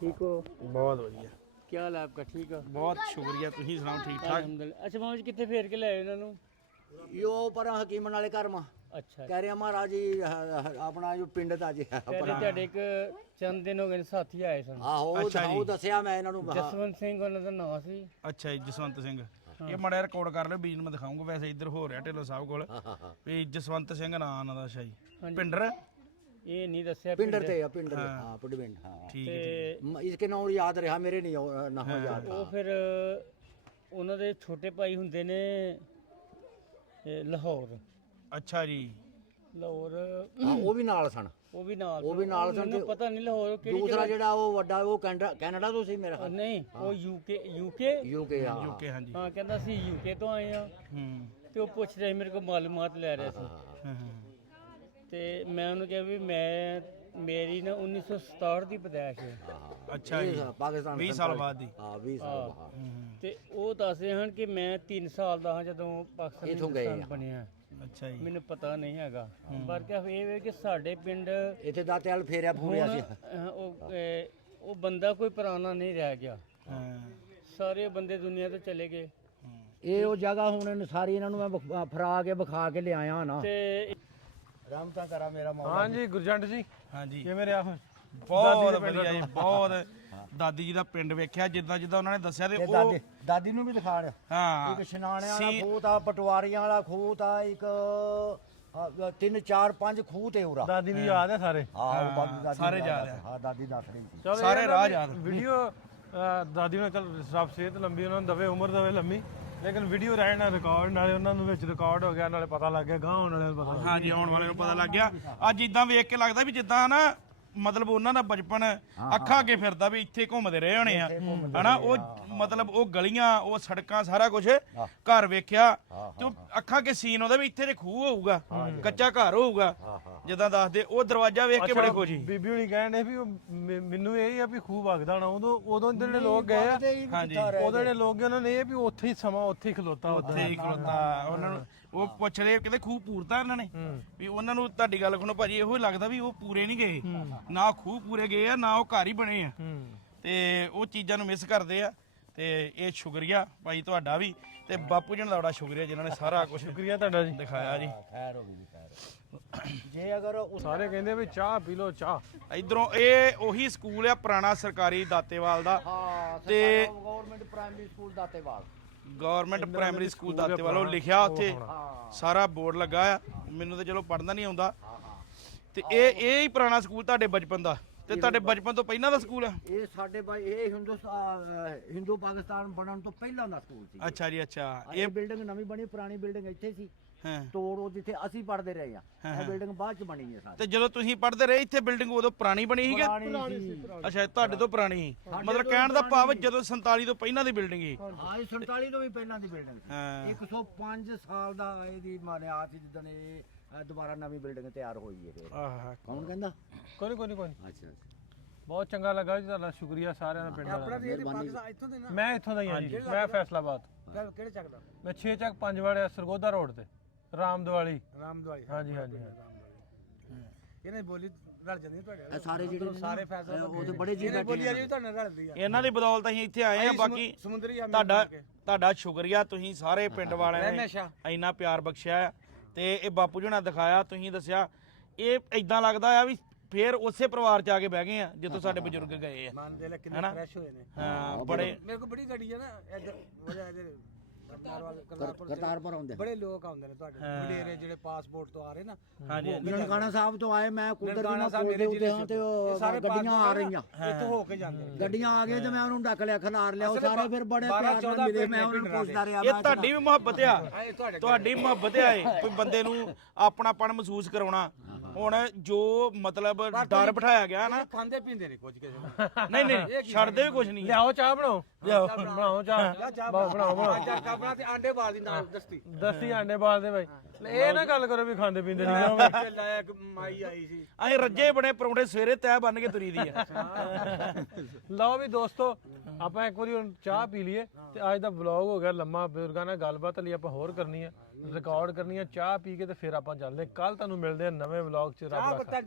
ठीक हो? ਬਹੁਤ ਵਧੀਆ, क्या हाल है आपका? ठीक है ਬਹੁਤ ਸ਼ੁਕਰੀਆ। ਤੁਸੀਂ ਸੁਣਾਓ ਠੀਕ ਠਾਕ? अलहमदुलिल्लाह। अच्छा मामा जी कितने फेर के लाए इन्होंने? ਯੋ ਪਰ ਹਕੀਮਨ ਵਾਲੇ ਘਰ ਮਾ अच्छा ਕਹਿ ਰਿਹਾ ਮਹਾਰਾਜ ਜੀ ਆਪਣਾ ਜੋ ਪਿੰਡ ਦਾ ਜੀ पहले ਤੁਹਾਡੇ ਇੱਕ ਚੰਦ ਦਿਨ ਹੋ ਗਏ ਨੇ ਸਾਥੀ ਆਏ ਸਨ। ਆਹੋ ਉਹ ਦੱਸਿਆ ਮੈਂ ਇਹਨਾਂ ਨੂੰ ਜਸਵੰਤ ਸਿੰਘ ਉਹਨਾਂ ਦਾ ਨਾਮ ਸੀ। ਅੱਛਾ ਜੀ, ਜਸਵੰਤ ਸਿੰਘ। ਇਹ ਮੜਾ ਰਿਕਾਰਡ ਕਰ ਲਿਓ, ਬੀਜ ਮੈਂ ਦਿਖਾਉਂਗਾ। ਵੈਸੇ ਇੱਧਰ ਹੋ ਰਿਹਾ ਢਿੱਲੋਂ ਸਾਹਿਬ ਕੋਲ ਵੀ ਜਸਵੰਤ ਸਿੰਘ ਨਾਂ ਉਹਨਾਂ ਦਾ ਸ਼ਾਈ ਪਿੰਡਰ। ਇਹ ਨਹੀਂ ਦੱਸਿਆ ਪਿੰਡਰ ਤੇ ਆ ਪਿੰਡਰ ਹਾਂ ਪਿੰਡ ਹਾਂ ਠੀਕ ਤੇ ਇਸਕੇ ਨਾਮ ਯਾਦ ਰਿਹਾ ਮੇਰੇ ਨਹੀਂ ਨਾ ਯਾਦ ਉਹ ਫਿਰ ਉਹਨਾਂ ਦੇ ਛੋਟੇ ਭਾਈ ਹੁੰਦੇ ਨੇ ਲਾਹੌਰ। ਅੱਛਾ ਜੀ, ਲਾਹੌਰ ਉਹ ਵੀ ਨਾਲ ਸਨ ਉਹ ਵੀ ਨਾਲ ਸਨ ਮੈਨੂੰ ਪਤਾ ਨਹੀਂ ਲਾਹੌਰ ਕਿਹੜੀ ਦੂਸਰਾ ਜਿਹੜਾ ਉਹ ਵੱਡਾ ਉਹ ਕੈਨੇਡਾ ਤੋਂ ਸੀ ਮੇਰਾ ਨਹੀਂ ਉਹ ਯੂਕੇ ਯੂਕੇ ਹਾਂ ਓਕੇ ਹਾਂਜੀ। ਹਾਂ ਕਹਿੰਦਾ ਸੀ ਯੂਕੇ ਤੋਂ ਆਏ ਆ ਤੇ ਉਹ ਪੁੱਛ ਰਿਹਾ ਸੀ, ਮੇਰੇ ਕੋਲ ਮਾਲੂਮਾਤ ਲੈ ਰਿਹਾ ਸੀ। ਤੇ ਮੈਂ ਉਹਨੂੰ ਕਿਹਾ ਵੀ ਮੇਰੀ ਨਾ 1967 ਦੀ ਪੈਦਾਇਸ਼ ਹੈ। ਅੱਛਾ ਜੀ, ਪਾਕਿਸਤਾਨ 20 ਸਾਲ ਬਾਅਦ ਦੀ। ਹਾਂ 20 ਸਾਲ ਬਾਅਦ ਤੇ ਉਹ ਦੱਸਦੇ ਹਨ ਕਿ ਮੈਂ 3 ਸਾਲ ਦਾ ਹਾਂ ਜਦੋਂ ਪਾਕਿਸਤਾਨ ਬਣਿਆ। ਅੱਛਾ ਜੀ, ਮੈਨੂੰ ਪਤਾ ਨਹੀਂ ਹੈਗਾ ਪਰ ਕਿਆ ਇਹ ਵੇ ਕਿ ਸਾਡੇ ਪਿੰਡ ਇੱਥੇ ਦਾਤੇਵਾਲ ਫੇਰਿਆ ਪੂਰਿਆ ਸੀ ਉਹ ਬੰਦਾ ਕੋਈ ਪੁਰਾਣਾ ਨਹੀਂ ਰਹਿ ਗਿਆ। ਸਾਰੇ ਬੰਦੇ ਦੁਨੀਆ ਤੋਂ ਚਲੇ ਗਏ। ਇਹ ਉਹ ਜਗ੍ਹਾ ਹੁਣ ਸਾਰੀ ਇਹਨਾਂ ਨੂੰ ਮੈਂ ਫਰਾ ਕੇ ਵਿਖਾ ਕੇ ਲਿਆਇਆ ਨਾ ਤੇ ਰਹਿਮਤਾਂ ਕਰਾ ਮੇਰਾ ਮੌਲਾ। ਹਾਂਜੀ ਗੁਰਜੰਟ ਜੀ ਹਾਂਜੀ ਕਿਵੇਂ ਰਿਹਾ ਹੁਣ? ਬਹੁਤ ਵਧੀਆ ਜੀ, ਬਹੁਤ। ਦਾਦੀ ਜੀ ਦਾ ਪਿੰਡ ਵੇਖਿਆ ਜਿੱਦਾਂ ਜਿੱਦਾਂ ਉਹਨਾਂ ਨੇ ਦੱਸਿਆ ਤੇ ਉਹ ਦਾਦੀ ਨੂੰ ਵੀ ਦਿਖਾ ਰਿਹਾ ਹਾਂ ਇੱਕ ਛਨਾਣਿਆਂ ਵਾਲਾ ਖੂਹ ਤਾਂ ਪਟਵਾਰੀਆਂ ਵਾਲਾ ਖੂਹ ਤਾਂ ਇੱਕ 3 4 5 ਖੂਹ ਤੇ ਉਰਾ ਦਾਦੀ ਨੂੰ ਯਾਦ ਹੈ ਸਾਰੇ? ਆਹ ਸਾਰੇ ਯਾਦ ਆ। ਹਾਂ ਦਾਦੀ ਦੱਸ ਰਹੀ ਸੀ ਚਲੋ ਸਾਰੇ ਇਹ ਰਾਹ ਯਾਦ। ਵੀਡੀਓ ਦਾਦੀ ਨੂੰ ਚਲ ਰੱਬ ਸਿਹਤ ਲੰਬੀ ਉਹਨਾਂ ਨੂੰ ਦਵੇ, ਉਮਰ ਦਵੇ ਲੰਮੀ, ਲੇਕਿਨ ਵੀਡੀਓ ਰਹਿਣ ਨਾਲ ਰਿਕਾਰਡ ਨਾਲੇ ਉਹਨਾਂ ਨੂੰ ਵਿੱਚ ਰਿਕਾਰਡ ਹੋ ਗਿਆ, ਨਾਲੇ ਪਤਾ ਲੱਗ ਗਿਆ ਗਾਂ ਹੋਣ ਵਾਲਿਆਂ ਨੂੰ ਪਤਾ। ਹਾਂਜੀ, ਆਉਣ ਵਾਲੇ ਨੂੰ ਪਤਾ ਲੱਗ ਗਿਆ। ਅੱਜ ਇਦਾਂ ਵੇਖ ਕੇ ਲੱਗਦਾ ਵੀ ਜਿੱਦਾਂ ਨਾ ਮਤਲਬ ਉਹਨਾਂ ਦਾ ਬਚਪਨ ਅੱਖਾਂ ਅੱਗੇ ਫਿਰਦਾ ਵੀ ਇੱਥੇ ਘੁੰਮਦੇ ਰਹੇ ਹੋਣੇ ਆ ਹਨਾ। ਉਹ ਮਤਲਬ ਉਹ ਗਲੀਆਂ ਉਹ ਸੜਕਾਂ ਸਾਰਾ ਕੁਝ ਘਰ ਵੇਖਿਆ ਤੇ ਅੱਖਾਂ ਅੱਗੇ ਸੀਨ ਉਹਦਾ ਵੀ ਇੱਥੇ ਤੇ ਖੂਹ ਹੋਊਗਾ, ਕੱਚਾ ਘਰ ਹੋਊਗਾ ਜਿੱਦਾਂ ਦੱਸਦੇ। ਉਹ ਦਰਵਾਜ਼ਾ ਵੇਖ ਕੇ ਬੜੇ ਖੁਸ਼ੀ। ਬੀਬੀ ਹੁਣੀ ਕਹਿੰਦੇ ਵੀ ਮੈਨੂੰ ਇਹ ਆ ਵੀ ਖੂਹ ਵਗਦਾ ਨਾ ਉਦੋਂ ਜਿਹੜੇ ਲੋਕ ਗਏ ਆ ਹਾਂਜੀ, ਉਦੋਂ ਜਿਹੜੇ ਲੋਕ ਗਏ ਉਹਨਾਂ ਨੇ ਇਹ ਵੀ ਉੱਥੇ ਹੀ ਸਮਾਂ ਉੱਥੇ ਹੀ ਖਲੋਤਾ ਉੱਥੇ ਹੀ ਖਲੋਤਾ। ਉਹਨਾਂ ਨੂੰ ਉਹ ਪੁੱਛ ਰਹੇ ਕਹਿੰਦੇ ਖੂਹ ਪੂਰਤਾ ਇਹਨਾਂ ਨੇ ਵੀ ਉਹਨਾਂ ਨੂੰ ਤੁਹਾਡੀ ਗੱਲ ਸੁਣੋ ਭਾਜੀ ਇਹੋ ਹੀ ਲੱਗਦਾ ਵੀ ਉਹ ਪੂਰੇ ਨਹੀਂ ਗਏ, ਨਾ ਖੂਹ ਪੂਰੇ ਗਏ ਆ ਨਾ ਉਹ ਘਰ ਹੀ ਬਣੇ ਆ ਤੇ ਉਹ ਚੀਜ਼ਾਂ ਨੂੰ ਮਿਸ ਕਰਦੇ ਆ। ਤੇ ਇਹ ਸ਼ੁਕਰੀਆ ਭਾਈ ਤੁਹਾਡਾ ਵੀ ਤੇ ਬਾਪੂ ਜੀ ਦਾ ਬੜਾ ਸ਼ੁਕਰੀਆ ਜਿਨ੍ਹਾਂ ਨੇ ਸਾਰਾ ਕੁਝ ਸ਼ੁਕਰੀਆ ਤੁਹਾਡਾ ਜੀ। ਦਿਖਾਇਆ ਜੀ। ਖੈਰ ਹੋ ਗਈ ਜੀ, ਖੈਰ। ਜੇ ਅਗਰ ਸਾਰੇ ਕਹਿੰਦੇ ਵੀ ਚਾਹ ਪੀ ਲਓ ਚਾਹ। ਇਧਰੋਂ ਇਹ ਉਹੀ ਸਕੂਲ ਆ ਪੁਰਾਣਾ ਸਰਕਾਰੀ ਦਾਤੇਵਾਲ ਦਾ ਹਾਂ ਤੇ government primary school Datewal, government primary school Datewal ਉਹ ਲਿਖਿਆ ਉੱਥੇ ਸਾਰਾ ਬੋਰਡ ਲੱਗਾ ਆ। ਮੈਨੂੰ ਤਾਂ ਚਲੋ ਪੜ੍ਹਨਾ ਨਹੀਂ ਆਉਂਦਾ ਤੇ ਇਹ ਹੀ ਪੁਰਾਣਾ ਸਕੂਲ ਤੁਹਾਡੇ ਬਚਪਨ ਦਾ ਤੇ ਤੁਹਾਡੇ ਬਚਪਨ ਤੋਂ ਪਹਿਲਾਂ ਦਾ ਸਕੂਲ ਆ। ਇਹ ਸਾਡੇ ਬਾਈ ਇਹ ਹਿੰਦੂ ਪਾਕਿਸਤਾਨ ਬਣਨ ਤੋਂ ਪਹਿਲਾਂ ਦਾ ਸਕੂਲ ਸੀ। ਅੱਛਾ ਜੀ ਅੱਛਾ। ਇਹ ਬਿਲਡਿੰਗ ਨਵੀਂ ਬਣੀ, ਪੁਰਾਣੀ ਬਿਲਡਿੰਗ ਇੱਥੇ ਸੀ, ਹਾਂ ਤੋੜ ਉਹ ਜਿੱਥੇ ਅਸੀਂ ਪੜ੍ਹਦੇ ਰਹੇ ਆ। ਇਹ ਬਿਲਡਿੰਗ ਬਾਅਦ ਚ ਬਣੀ ਹੈ ਸਾਡੀ। ਤੇ ਜਦੋਂ ਤੁਸੀਂ ਪੜ੍ਹਦੇ ਰਹੇ ਇੱਥੇ ਬਿਲਡਿੰਗ ਉਦੋਂ ਪੁਰਾਣੀ ਬਣੀ ਸੀ ਕਿ ਪੁਰਾਣੀ ਸੀ। ਅੱਛਾ ਤੁਹਾਡੇ ਤੋਂ ਪੁਰਾਣੀ ਸੀ। ਮਤਲਬ ਕਹਿਣ ਦਾ ਭਾਵ ਜਦੋਂ 47 ਤੋਂ ਪਹਿਲਾਂ ਦੀ ਬਿਲਡਿੰਗ ਸੀ। ਹਾਂ ਇਹ 47 ਤੋਂ ਵੀ ਪਹਿਲਾਂ ਦੀ ਬਿਲਡਿੰਗ ਸੀ। ਹਾਂ 105 ਸਾਲ ਦਾ ਇਹਦੀ ਮਾਨਿਆਤ ਸੀ ਜਿੱਦਣ ਇਹ ਦੁਬਾਰਾ ਨਵੀਂ ਬਿਲਡਿੰਗ ਤਿਆਰ ਹੋਈ ਹੈ ਫਿਰ। ਆਹ ਕੌਣ ਕਹਿੰਦਾ? ਕੋਈ ਨੀ ਅੱਛਾ ਬਹੁਤ ਚੰਗਾ ਲੱਗਾ ਜੀ, ਤੁਹਾਡਾ ਸ਼ੁਕਰੀਆ ਸਾਰਿਆਂ ਦਾ ਪਿੰਡ ਵਾਲਿਆਂ ਦਾ। ਮੈਂ ਇੱਥੋਂ ਦਾ ਹੀ ਹਾਂ ਜੀ, ਮੈਂ ਫੈਸਲਾਬਾਦ। ਕਿਹੜੇ ਚੱਕ ਦਾ? ਮੈਂ 6 ਚੱਕ 5 ਵਾੜਿਆ ਸਰਗੋਦਾ ਰੋਡ ਤੇ ਰਾਮਦਵਾਲੀ। ਰਾਮਦਵਾਈ। ਹਾਂਜੀ ਹਾਂਜੀ। ਇਹਨੇ ਬੋਲੀ ਰਲ ਜਾਂਦੀ ਤੁਹਾਡੇ ਇਹ ਸਾਰੇ ਜਿਹੜੇ ਨੇ ਸਾਰੇ ਨਾ, ਫੈਸਲਾ ਉਹ ਤੇ ਬੜੇ ਜੀ ਇਹਨੇ ਬੈਠੇ ਬੋਲੀ ਆ ਨੇ। ਜੀ ਤੁਹਾਡੇ ਨਾਲ ਰਲਦੀ ਆ। ਇਹਨਾਂ ਦੀ ਬਦੌਲਤ ਅਸੀਂ ਇੱਥੇ ਆਏ ਆ। ਬਾਕੀ ਸਮੁੰਦਰੀ ਆ ਤੁਹਾਡਾ ਸ਼ੁਕਰੀਆ, ਤੁਸੀਂ ਸਾਰੇ ਪਿੰਡ ਵਾਲਿਆਂ ਨੇ ਇੰਨਾ ਪਿਆਰ ਬਖਸ਼ਿਆ ਆ ਤੇ ਇਹ ਬਾਪੂ ਜੀ ਨੇ ਦਿਖਾਇਆ, ਤੁਸੀਂ ਦੱਸਿਆ। ਇਹ ਇਦਾਂ ਲੱਗਦਾ ਆ ਵੀ ਫੇਰ ਉਸੇ ਪਰਿਵਾਰ ਚ ਆ ਕੇ ਬਹਿ ਗਏ ਆ ਜਿੱਥੋਂ ਸਾਡੇ ਬਜ਼ੁਰਗ ਗਏ ਆ। ਮਨ ਦੇ ਲੈ ਕਿੰਨੇ ਹੈਨਾ? ਫਰੈਸ਼ ਹੋਏ ਨੇ। ਹਾਂ ਬੜੇ ਮੇਰੇ ਕੋਲ ਬੜੀ ਗੱਡੀ ਆ ਨਾ ਇੱਧਰ ਵਜਾ ਇਹਦੇ ਕਰਤਾਰਪੁਰ ਆਉਂਦੇ ਬੜੇ ਲੋਕ ਆਉਂਦੇ ਨੇ ਤੁਹਾਡੇ ਵਡੇਰੇ ਜਿਹੜੇ ਪਾਸਪੋਰਟ ਤੋਂ ਆ ਰਹੇ ਨਾ। ਹਾਂਜੀ ਨਨਕਾਣਾ ਸਾਹਿਬ ਤੋਂ ਆਏ, ਮੈਂ ਕੁਦਰਤੀ ਨਨਕਾਣਾ ਨਾਲ ਸਾਹਿਬ ਕੋਲ ਦੇ ਮੇਰੇ ਉੱਤੇ ਹਾਂ ਤੇ ਉਹ ਸਾਰੇ ਗੱਡੀਆਂ ਆ ਰਹੀਆਂ। ਇੱਥੋਂ ਹੋ ਕੇ ਜਾਂਦੇ ਨੇ। ਗੱਡੀਆਂ ਆ ਗਈਆਂ ਤੇ ਮੈਂ ਉਹਨੂੰ ਡੱਕ ਲਿਆ, ਖਿਲਾਰ ਲਿਆ। ਉਹ ਸਾਰੇ ਫਿਰ ਬੜੇ 12, ਪਿਆਰ ਨਾਲ 14 ਮਿਲੇ। ਮੈਂ ਉਹਨਾਂ ਨੂੰ ਪੁੱਛਦਾ ਰਿਹਾ ਇਹ ਤੁਹਾਡੀ ਵੀ ਮੁਹੱਬਤ ਆ, ਇਹ ਤੁਹਾਡੇ ਤੁਹਾਡੀ ਮੁਹੱਬਤ ਆ। ਇਹ ਕੋਈ ਬੰਦੇ ਨੂੰ ਆਪਣਾਪਣ ਮਹਿਸੂਸ ਕਰਾਉਣਾ। ਹੁਣ ਜੋ ਮਤਲਬ ਡਰ ਬਿਠਾਇਆ ਗਿਆ ਨਾ, ਖਾਂਦੇ ਪੀਂਦੇ ਨੇ ਕੁਝ ਕਿਸੇ ਨੂੰ। ਨਹੀਂ ਨਹੀਂ ਛੱਡਦੇ ਵੀ ਕੁਝ ਨਹੀਂ। ਲਿਆਓ ਚਾਹ ਬਣਾਓ, ਬਣਾਓ ਚਾਹ, ਬਣਾਓ ਚਾਹ ਬਣਾ ਤੇ ਆਂਡੇ ਬਾਲ ਦੀ ਨਾਲ ਦਸਤੀ ਦਸਤੀ ਆਂਡੇ ਬਾਲ ਦੇ ਬਾਈ। ਇਹ ਨਾ ਗੱਲ ਕਰੋ ਵੀ ਖਾਂਦੇ ਪੀਂਦੇ ਨਹੀਂ। ਲਾਇਕ ਮਾਈ ਆਈ ਸੀ। ਅਸੀਂ ਰੱਜੇ ਬਣੇ ਪਰੌਂਠੇ ਸਵੇਰੇ ਤੈ ਬੰਨ ਕੇ ਤੁਰੀ ਦੀ ਆ। ਲਓ ਵੀ ਦੋਸਤੋ, ਆਪਾਂ ਇੱਕ ਵਾਰੀ ਹੁਣ ਚਾਹ ਪੀ ਲਈਏ ਤੇ ਅੱਜ ਦਾ ਵਲੌਗ ਹੋ ਗਿਆ ਲੰਮਾ। ਬਜ਼ੁਰਗਾਂ ਨਾਲ ਗੱਲਬਾਤ ਲਈ ਆਪਾਂ ਹੋਰ ਕਰਨੀ ਆ, ਰਿਕਾਰਡ ਕਰਨੀ ਆ। ਚਾਹ ਪੀ ਕੇ ਤੇ ਫਿਰ ਆਪਾਂ ਚੱਲਦੇ ਕੱਲ ਤੁਹਾਨੂੰ ਮਿਲਦੇ ਆ ਨਵੇਂ ਵਲੌਗ ਚ। ਰੱਬ ਰੱਖਾ।